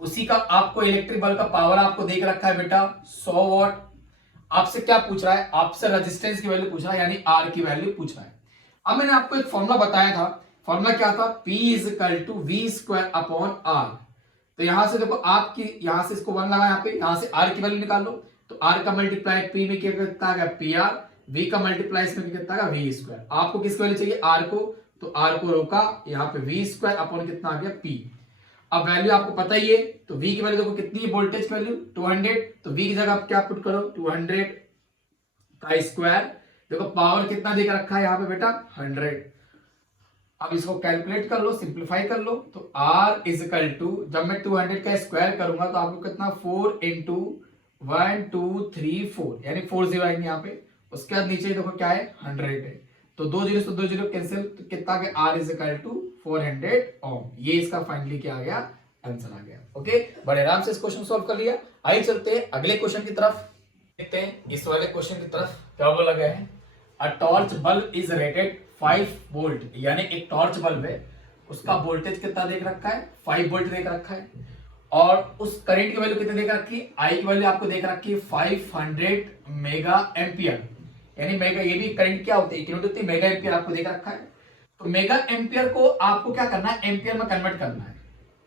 उसी का आपको इलेक्ट्रिक बल्ब का पावर आपको देख रखा है बेटा 100 वॉट। आपसे क्या पूछ रहा है, आपसे रेजिस्टेंस की वैल्यू पूछ रहा है, यानी आर की वैल्यू पूछ रहा है। अब मैंने आपको एक फॉर्मूला बताया था, फॉर्मूला क्या था, P is equal to V square upon R. तो यहां से देखो, आपकी यहां से इसको 1 लगा, यहाँ पे यहां से आर की वैल्यू निकाल लो, तो आर का मल्टीप्लाई P में कितना आ गया PR, V का मल्टीप्लाई इसमें कितना आ गया V स्क्वायर। आपको किस वैल्यू चाहिए आर को, तो आर को रोका, यहाँ पे V स्क्वायर अपॉन कितना आ गया P। अब वैल्यू आपको पता ही है, तो V की वैल्यू देखो कितनी है, वोल्टेज की वैल्यू 200, तो V की जगह आप क्या पुट करो 200 का स्क्वायर, देखो पावर कितना देकर रखा है यहाँ पे बेटा 100। अब इसको कैलकुलेट कर लो, सिंप्लीफाई कर लो, तो R इज इक्वल टू, जब मैं 200 का स्क्वायर करूंगा तो आपको कितना 4 इंटू 1 2 3 4, यानी 4 जीरो आएंगे यहाँ पे। उसके बाद नीचे देखो क्या है 100 है, तो 2 जीरो से 2 जीरो कैंसिल, तो कितना गया R इज इक्वल टू 400 ओम। ये इसका फाइनली क्या आ गया, आंसर आ गया। ओके, बड़े आराम से इस क्वेश्चन सॉल्व कर लिया। आइए चलते हैं अगले क्वेश्चन की तरफ, देखते हैं इस वाले क्वेश्चन की तरफ क्या बोला गया है। A torch bulb is rated 5 volt, यानी एक टॉर्च बल्ब है, उसका वोल्टेज कितना देख रखा है 5 वोल्ट देख रखा है, और उस करंट की वैल्यू कितनी देख रखी है, आई की वैल्यू आपको देख रखी है 500 मेगा एम्पियर, यानी मेगा, ये भी करंट क्या होती है यूनिट होती है, मेगा एम्पियर आपको देख रखा है। तो मेगा एम्पियर को आपको क्या करना है, एम्पियर में कन्वर्ट करना है।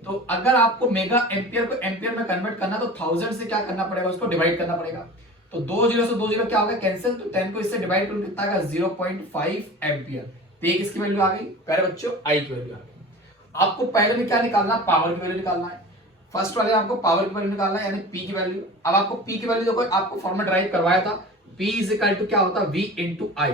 तो अगर आपको मेगा एम्पियर को एम्पियर में कन्वर्ट करना तो 1000 से क्या करना पड़ेगा, उसको डिवाइड करना पड़ेगा। तो 2 जीरो से 2 जीरो क्या होगा कैंसिल, तो 10 को इससे डिवाइड करूं कितना आएगा 0.5 एम्पियर। तो एक इसकी वैल्यू आ गई, प्यारे बच्चों आई की वैल्यू आ गई। आपको पहले में क्या निकालना, पावर की वैल्यू निकालना है। फर्स्ट वाले आपको पावर की वैल्यू निकालना है, यानी पी की वैल्यू। अब आपको पी की वैल्यू देखो, आपको फॉर्मूला ड्राइव करवाया था, P इज इक्वल टू क्या होता है V इंटू आई।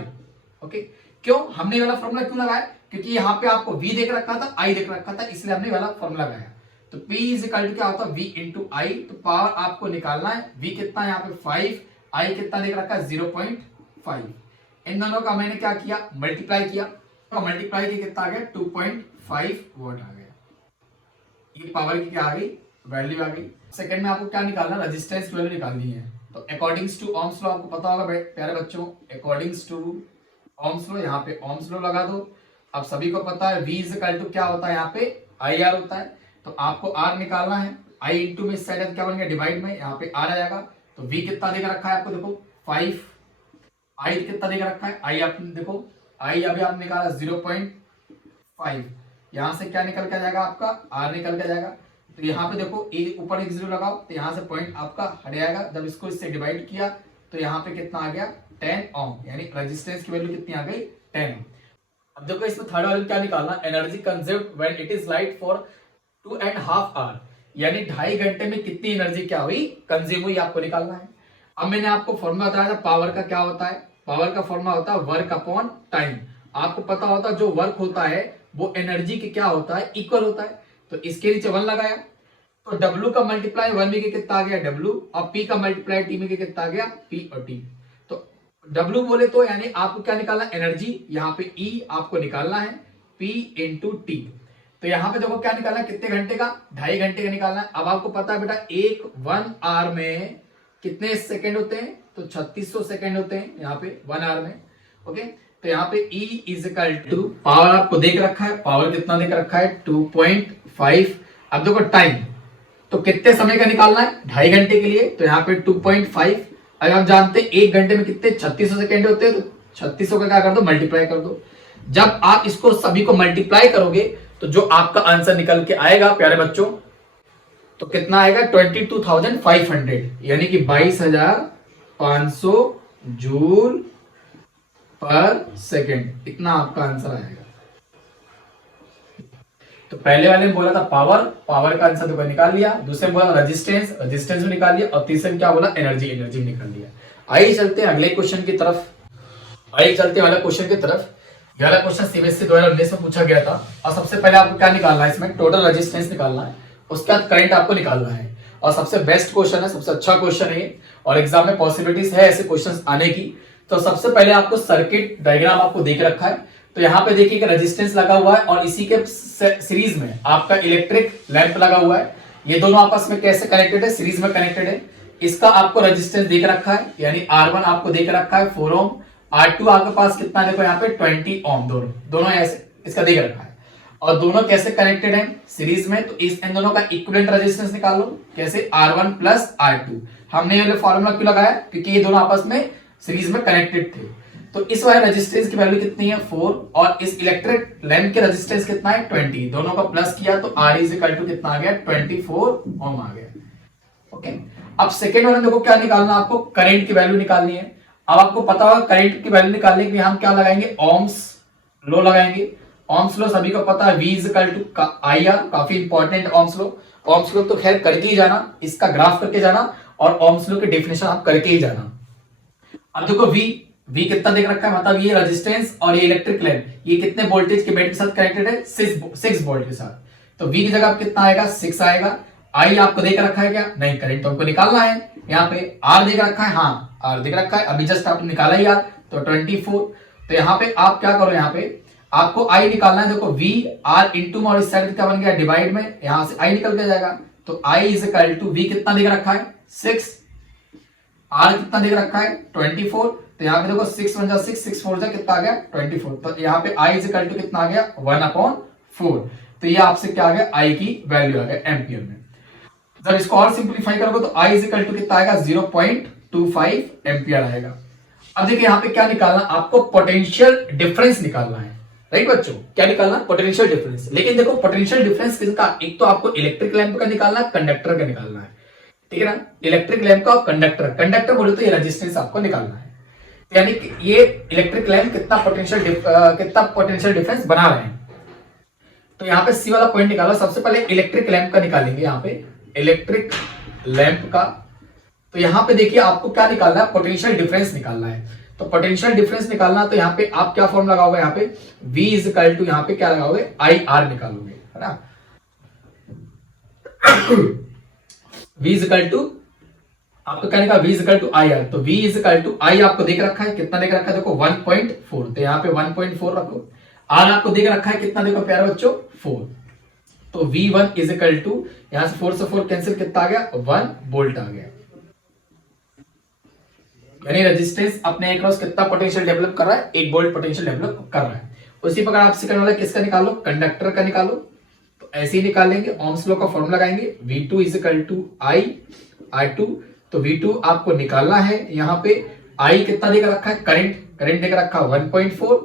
ओके, क्यों हमने वाला फॉर्मूला क्यों लगाया, क्योंकि यहाँ पे आपको V देख रखा था, I देख रखा था, इसलिए हमने वाला फॉर्मूला लगाया। तो P इज इक्वल टू क्या होता है V इंटू आई। तो पावर आपको निकालना है, V कितना है यहाँ पे 5, I कितना देख रखा है 0.5। इन दोनों का मैंने क्या किया, मल्टीप्लाई किया, तो मल्टीप्लाई किया कितना आ गया 2.5 वोल्ट आ गया। ये पावर की क्या आ गई, वैल्यू आ गई। सेकंड में आपको क्या निकालना, रेजिस्टेंस की वैल्यू निकालनी है। तो अकॉर्डिंग्स टू ओम्स लॉ आपको पता होगा प्यारे बच्चों, अकॉर्डिंग्स टू ओम्स लॉ, यहाँ पे ओम्स लॉ लगा दो। अब सभी को पता है V इज इक्वल टू क्या होता है, यहाँ पे IR होता है। तो आपको R निकालना है, I इंटू में इस साइड क्या बन गया डिवाइड में, यहाँ पे R आ जाएगा। तो V कितना देकर रखा है आपको देखो 5, I कितना देकर रखा है, I आपने देखो I अभी आपने निकाला 0.5, यहाँ से क्या निकल के जाएगा आपका R निकल के जाएगा। तो यहाँ पे देखो ऊपर एक जीरो लगाओ, तो यहाँ से पॉइंट आपका हट जाएगा। जब इसको इससे डिवाइड किया तो यहाँ पे कितना आ गया 10 ओम, यानी रेजिस्टेंस की वैल्यू कितनी आ गई 10। अब देखो इसमें थर्ड वाले क्या निकालना, energy consumed when it is light for 2.5 hour, यानी 2.5 घंटे में कितनी एनर्जी क्या हुई कंज्यूम हुई, आपको निकालना है। अब मैंने आपको फॉर्मूला बताया था पावर का, क्या होता है पावर का फॉर्मूला होता है वर्क अपॉन टाइम। आपको पता होता है जो वर्क होता है वो एनर्जी के क्या होता है इक्वल होता है। तो इसके नीचे 1 लगाया, तो W का मल्टीप्लाई 1 में कितना आ गया W, और P का मल्टीप्लाई T में कितना आ गया P और T। तो W बोले तो यानी आपको क्या निकालना एनर्जी, यहाँ पे E आपको निकालना है P इंटू T। तो यहाँ पे देखो क्या निकालना, कितने घंटे का 2.5 घंटे का निकालना है। अब आपको पता है बेटा एक 1 आवर में कितने सेकंड होते हैं, तो 3600 सेकंड होते हैं यहाँ पे 1 आवर में। ओके, तो यहाँ पे E is equal to power आपको देख रखा है, पावर कितना देख रखा है 2.5। अब देखो टाइम तो कितने समय का निकालना है, 2.5 घंटे के लिए, तो यहाँ पे 2.5। अगर आप जानते हैं 1 घंटे में कितने 3600 सेकेंड होते हैं, तो 3600 का क्या कर दो मल्टीप्लाई कर दो। जब आप इसको सभी को मल्टीप्लाई करोगे तो जो आपका आंसर निकल के आएगा प्यारे बच्चों, तो कितना आएगा 22,500, यानी कि 22,500 जूल पर सेकेंड, इतना आपका आंसर आएगा। तो पहले वाले में बोला था पावर, पावर का आंसर तो निकाल लिया, दूसरे में बोला रेजिस्टेंस, रेजिस्टेंस में निकाल लिया, और तीसरे में क्या बोला एनर्जी, एनर्जी में निकाल लिया। आइए चलते हैं अगले क्वेश्चन की तरफ, आइए चलते हैं वाला क्वेश्चन की तरफ। यह वाला क्वेश्चन सीबीएसई 2019 में पूछा गया था, और सबसे पहले आपको क्या निकालना है, इसमें टोटल रेजिस्टेंस निकालना है, उसके बाद करंट आपको निकालना है, और सबसे बेस्ट क्वेश्चन है, सबसे अच्छा क्वेश्चन है, और एग्जाम में पॉसिबिलिटीज है ऐसे क्वेश्चन आने की। तो सबसे पहले आपको सर्किट डायग्राम आपको देख रखा है, तो यहाँ पे देखिए रेजिस्टेंस लगा हुआ है, और इसी के सीरीज में आपका इलेक्ट्रिक लैंप लगा हुआ है। ये दोनों आपस में कैसे कनेक्टेड है, सीरीज में कनेक्टेड है। इसका आपको रेजिस्टेंस देख रखा है, यानी R1 आपको देख रखा है 4 ओम, R2 आपके पास कितना देखो यहाँ पे 20 ओम, दोनों ऐसे इसका देख रखा है, और दोनों कैसे कनेक्टेड है सीरीज में। तो इन दोनों का इक्विवेलेंट रेजिस्टेंस निकालो, कैसे R1 प्लस R2। हमने ये फॉर्मूला क्यों लगाया, क्योंकि ये दोनों आपस में सीरीज में कनेक्टेड थे। तो इस वाले रेजिस्टेंस की वैल्यू कितनी है 4, और इस इलेक्ट्रिक लैंप के रेजिस्टेंस कितना है 20, दोनों का प्लस किया तो R इज इक्वल टू कितना आ गया 24 ओम आ गया। ओके, अब सेकेंड वाले देखो क्या निकालना, आपको करंट की वैल्यू निकालनी है। अब आपको पता होगा करंट की वैल्यू निकालने के लिए हम क्या लगाएंगे, ओम्स लॉ लगाएंगे। ओम्स लॉ सभी को पता है, V is equal to IR, काफी important ohm's law. Ohm's law तो खैर करके ही जाना, इसका ग्राफ करके जाना, और ओम्स लॉ की डेफिनेशन आप करके ही जाना। अब देखो V कितना देख रखा है, मतलब ये रेजिस्टेंस और ये इलेक्ट्रिक लैंप, ये कितने वोल्टेज के बैटरी के साथ कनेक्टेड है, 6 वोल्ट के साथ। तो V की जगह कितना आएगा 6 आएगा। I आपको देख रखा है क्या, नहीं, करंट तो हमको निकालना है। यहाँ पे R देख रखा है, हाँ R देख रखा है, अभी जस्ट आपने निकाला ही R, तो 24। तो यहाँ पे आप क्या करो, यहाँ पे आपको I निकालना है। देखो V R इंटू और इस साइड क्या बन गया डिवाइड में, यहाँ से I निकल के जाएगा, तो I is equal to V कितना देख रखा है 6, R कितना देख रखा है 24। तो यहाँ पे देखो 6 1 6, 6 4 कितना आ गया 24। तो यहाँ पे I इज इक्वल टू कितना आ गया 1/4। तो ये आपसे क्या आ गया, I की वैल्यू आ गया एम्पियर में। जब इसको और सिंपलीफाई करोगे तो I इज इक्वल टू कितना आएगा 0.25 एम्पियर आएगा। अब देखिए यहाँ पे क्या निकालना, आपको पोटेंशियल डिफरेंस निकालना है, राइट बच्चों, क्या निकालना, पोटेंशियल डिफरेंस। लेकिन देखो पोटेंशियल डिफरेंस किसका, एक तो आपको इलेक्ट्रिक लैंप का निकालना है, कंडक्टर का निकालना है, ठीक है ना, इलेक्ट्रिक लैंप का और कंडक्टर। कंडक्टर बोले तो ये रेजिस्टेंस आपको निकालना है, यानी कि ये इलेक्ट्रिक लैंप कितना पोटेंशियल डिफरेंस बना रहे हैं। तो यहाँ पे सी वाला पॉइंट निकालो। सबसे पहले इलेक्ट्रिक लैंप का निकालेंगे, यहाँ पे इलेक्ट्रिक लैंप का। तो यहाँ पे देखिए आपको क्या निकालना है, पोटेंशियल डिफरेंस निकालना है। तो पोटेंशियल डिफरेंस निकालना, तो यहाँ पे आप क्या फॉर्म लगाओगे, यहाँ पे V इज इक्वल टू यहाँ पे क्या लगाओगे IR निकालोगे, है ना। V इज इक्वल टू आपको क्या निकाला, V is equal to IR। तो V is equal to I आपको देख रखा है, कितना देख रखा है देखो 1.4, तो यहाँ पे 1.4 रखो। R आपको देख रखा है कितना देखो प्यारे बच्चों 4। तो V1 इज इक्वल टू यहां से 4 से 4 कैंसिल, कितना आ गया 1 वोल्ट आ गया। यानी रेजिस्टेंस अपने अक्रॉस कितना पोटेंशियल डेवलप कर रहा है, 1 वोल्ट पोटेंशियल डेवलप कर रहा है। उसी प्रकार आप सेकंड वाला किसका निकालो, कंडक्टर का निकालो। तो ऐसे ही निकालेंगे, ओम्स लॉ का फॉर्मूला लगाएंगे, V2 is equal to I R2। तो V2 आपको निकालना है, यहाँ पे I कितना देख रखा है, करंट देख रखा है 1.4,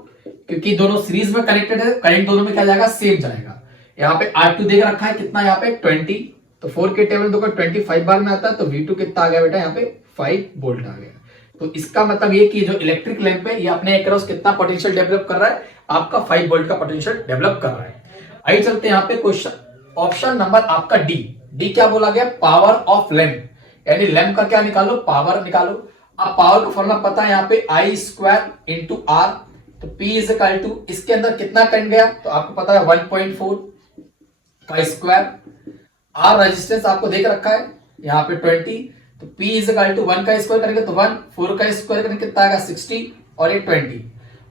क्योंकि दोनों सीरीज में कनेक्टेड है, करंट दोनों में क्या जाएगा सेम जाएगा। यहाँ पे R2 देख रखा है कितना, यहाँ पे 20, तो 4 के टेबल देखो 25 बार में आता है, तो V2 कितना आ गया बेटा यहाँ पे 5 वोल्ट आ गया। तो इसका मतलब ये कि जो इलेक्ट्रिक लैंप है ये अपने अक्रॉस कितना पोटेंशियल डेवलप कर रहा है, आपका 5 वोल्ट का पोटेंशियल डेवलप कर रहा है। आइए चलते हैं यहाँ पे क्वेश्चन ऑप्शन नंबर आपका डी क्या बोला गया, पावर ऑफ लैंप, यानी लैंप का क्या निकालो, पावर निकालो। अब पावर का फॉर्मूला पता है, यहाँ पे I स्क्वायर इंटू R। तो P इज इक्वल टू इसके अंदर कितना करंट गया, तो आपको पता है 1.4 का स्क्वायर। R रेजिस्टेंस आपको देख रखा है यहाँ पे 20, तो P इज इक्वल टू 1 का स्क्वायर करेंगे तो 1, 4 का स्क्वायर करेंगे कितना आएगा 60, और ये 20।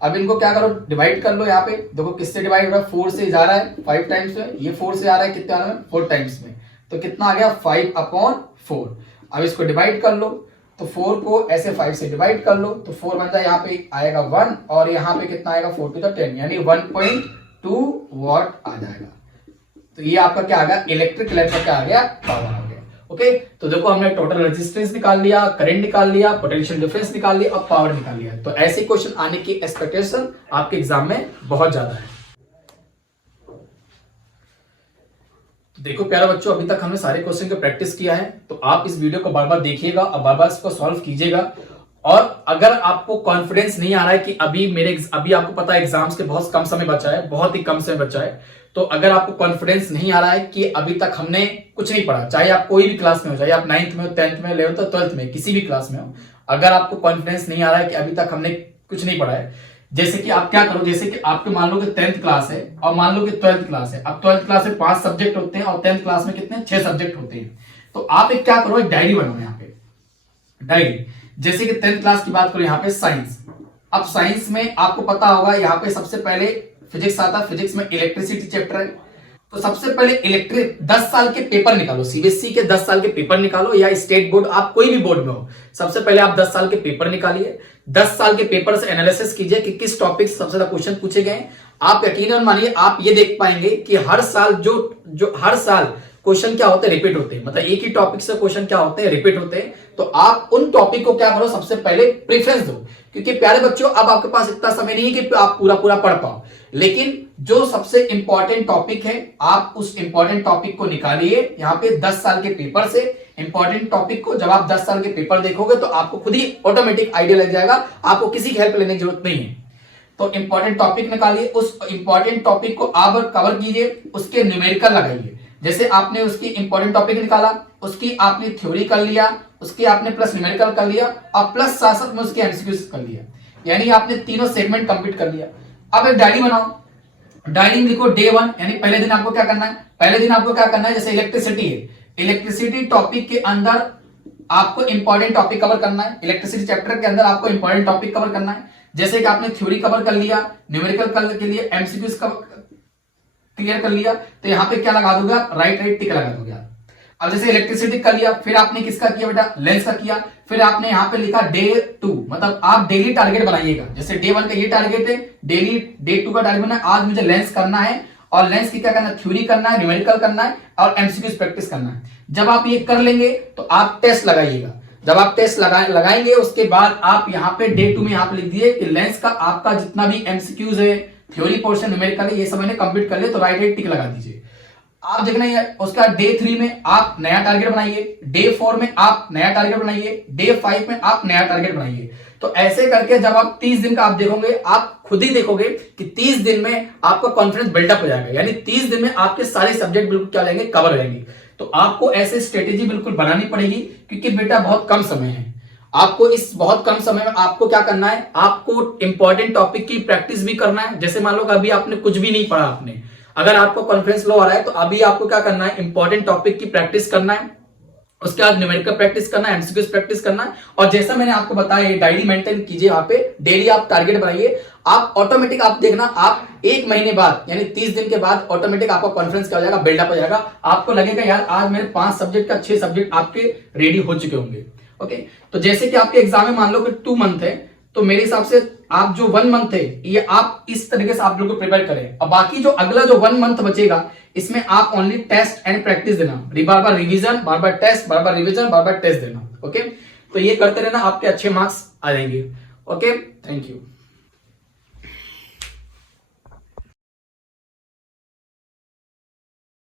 अब इनको क्या करो, डिवाइड कर लो। यहाँ पे देखो किससे डिवाइड हो रहा है, 4 से जा रहा है 5 टाइम्स में, ये 4 से आ रहा है कितने 4 टाइम्स में, तो कितना आ गया 5/4। अब इसको डिवाइड कर लो, तो 4 को ऐसे 5 से डिवाइड कर लो, तो 4 बन जाए, यहाँ पे आएगा 1 और यहाँ पे कितना आएगा 4 to the 10 यानी 1.2 वॉट आ जाएगा। तो ये आपका क्या आ गया, इलेक्ट्रिक लाइट का क्या आ गया, पावर आ गया। ओके, तो देखो हमने टोटल रेजिस्टेंस निकाल लिया, करंट निकाल लिया, पोटेंशियल डिफरेंस निकाल लिया और पावर निकाल लिया। तो ऐसे क्वेश्चन आने की एक्सपेक्टेशन आपके एग्जाम में बहुत ज्यादा है। देखो प्यारे बच्चों, अभी तक हमने सारे क्वेश्चन की प्रैक्टिस किया है, तो आप इस वीडियो को बार बार देखिएगा और बार बार इसको सॉल्व कीजिएगा। और अगर आपको कॉन्फिडेंस नहीं आ रहा है कि अभी आपको पता है एग्जाम्स के बहुत कम समय बचा है, बहुत ही कम समय बचा है, तो अगर आपको कॉन्फिडेंस नहीं आ रहा है कि अभी तक हमने कुछ नहीं पढ़ा, चाहे आप कोई भी क्लास में हो, चाहे आप 9th में हो, 10th में, 11th और 12th में, किसी भी क्लास में हो, अगर आपको कॉन्फिडेंस नहीं आ रहा है कि अभी तक हमने कुछ नहीं पढ़ा है, जैसे कि आप क्या करो, जैसे कि आपके मान लो कि 10th क्लास है और मान लो कि 12th क्लास है। अब 12th क्लास में 5 सब्जेक्ट होते हैं और 10th क्लास में कितने, 6 सब्जेक्ट होते हैं। तो आप एक क्या करो, एक डायरी बनाओ, यहाँ पे डायरी। जैसे कि 10th क्लास की बात करो, यहाँ पे साइंस। अब साइंस में आपको पता होगा, यहाँ पे सबसे पहले फिजिक्स आता है, फिजिक्स में इलेक्ट्रिसिटी चैप्टर है। तो सबसे पहले इलेक्ट्रिक 10 साल के पेपर निकालो, सीबीएसई के 10 साल के पेपर निकालो या स्टेट बोर्ड, आप कोई भी बोर्ड में हो, सबसे पहले आप 10 साल के पेपर निकालिए। 10 साल के पेपर से एनालिसिस कीजिए कि किस टॉपिक से सबसे ज्यादा क्वेश्चन पूछे गए। आप यकीनन मानिए, आप ये देख पाएंगे कि हर साल जो हर साल क्वेश्चन क्या होते हैं, रिपीट होते हैं, मतलब एक ही टॉपिक से क्वेश्चन क्या होते हैं, रिपीट होते हैं। तो आप उन टॉपिक को क्या करो, सबसे पहले प्रेफरेंस दो, क्योंकि प्यारे बच्चों अब आपके पास इतना समय नहीं है कि आप पूरा पूरा पढ़ पाओ, लेकिन जो सबसे इंपॉर्टेंट टॉपिक है आप उस इंपॉर्टेंट टॉपिक को निकालिए। यहाँ पे 10 साल के पेपर से इंपॉर्टेंट टॉपिक को, जब आप 10 साल के पेपर देखोगे तो आपको खुद ही ऑटोमेटिक आइडिया लग जाएगा, आपको किसी की हेल्प लेने की जरूरत नहीं है। तो इंपॉर्टेंट टॉपिक निकालिए, उस इंपॉर्टेंट टॉपिक को आप कवर कीजिए, उसके न्यूमेरिकल लगाइए। जैसे आपने उसकी इंपॉर्टेंट टॉपिक निकाला, उसकी आपने थ्योरी कर लिया, उसकी आपने प्लस न्यूमेरिकल कर लिया और प्लस साथ साथ में उसके एमसीक्यूज कर लिया, यानी आपने तीनों सेगमेंट कंप्लीट कर लिया। अब एक डायरी बनाओ, डायरी में लिखो डे 1, यानी पहले दिन आपको क्या करना है, पहले दिन आपको क्या करना है, जैसे इलेक्ट्रिसिटी है, इलेक्ट्रिसिटी टॉपिक के अंदर आपको इंपॉर्टेंट टॉपिक कवर करना है, इलेक्ट्रिसिटी चैप्टर के अंदर आपको इंपॉर्टेंट टॉपिक कवर करना है। जैसे कि आपने थ्योरी कवर कर लिया, न्यूमेरिकल कर के लिए एमसीक्यूज क्लियर कर लिया, तो यहाँ पे क्या लगा दोगे, राइट टिक लगा दोगे। अब जैसे इलेक्ट्रिसिटी कर लिया, फिर आपने किसका किया बेटा, लेंस का किया, फिर आपने यहाँ पे लिखा डे 2, मतलब आप डेली टारगेट बनाइएगा। जैसे डे 1 का ये टारगेट है, डेली डे 2 का टारगेट बनाना है, आज मुझे लेंस करना है और लेंस की क्या करना है, थ्योरी करना है, न्यूमेरिकल करना है और एमसीक्यूज प्रैक्टिस करना है। जब आप ये कर लेंगे तो आप टेस्ट लगाइएगा। जब आप टेस्ट लगाएंगे उसके बाद आप यहाँ पे डे 2 में यहाँ पे लिख दिए कि लेंस का आपका जितना भी एमसीक्यूज है, थ्योरी पोर्शन, न्यूमेरिकल है, ये सब मैंने कंप्लीट कर लिया, तो राइट टिक लगा दीजिए। आप देखना है उसका डे 3 में आप नया टारगेट बनाइए, डे 4 में आप नया टारगेट बनाइए, डे 5 में आप नया टारगेट बनाइए। तो ऐसे करके जब आप 30 दिन का आप देखोगे, आप खुद ही देखोगे कि 30 दिन में आपका कॉन्फिडेंस बिल्डअप हो जाएगा, यानी 30 दिन में आपके सारे सब्जेक्ट बिल्कुल क्या लेंगे, कवर हो जाएंगे। तो आपको ऐसे स्ट्रेटेजी बिल्कुल बनानी पड़ेगी, क्योंकि बेटा बहुत कम समय है। आपको इस बहुत कम समय में आपको क्या करना है, आपको इंपॉर्टेंट टॉपिक की प्रैक्टिस भी करना है। जैसे मान लो अभी आपने कुछ भी नहीं पढ़ा, आपने अगर आपको कॉन्फिडेंस लो आ रहा है, तो अभी आपको क्या करना है, इंपॉर्टेंट टॉपिक की प्रैक्टिस करना है, उसके बाद न्यूमेरिकल प्रैक्टिस करना है, एमसीक्यूज प्रैक्टिस करना है। और जैसा मैंने आपको बताया, डायरी मेंटेन कीजिए, यहाँ पे डेली आप टारगेट बनाइए। आप ऑटोमेटिक आप देखना, आप 1 महीने बाद यानी 30 दिन के बाद ऑटोमेटिक आपका कॉन्फिडेंस क्या हो जाएगा, बिल्डअप हो जाएगा। आपको लगेगा यार आज मेरे 5 सब्जेक्ट का 6 सब्जेक्ट आपके रेडी हो चुके होंगे। ओके, तो जैसे कि आपके एग्जाम में मान लो कि 2 मंथ है, तो मेरे हिसाब से आप जो 1 मंथ है ये आप इस तरीके से आप लोग को प्रिपेयर करें। और बाकी जो अगला जो 1 मंथ बचेगा, इसमें आप ओनली टेस्ट एंड प्रैक्टिस देना, बार बार रिवीजन, बार बार टेस्ट, बार बार रिवीजन, बार बार टेस्ट देना। ओके, तो ये करते रहना, आपके अच्छे मार्क्स आ जाएंगे। Okay, thank you.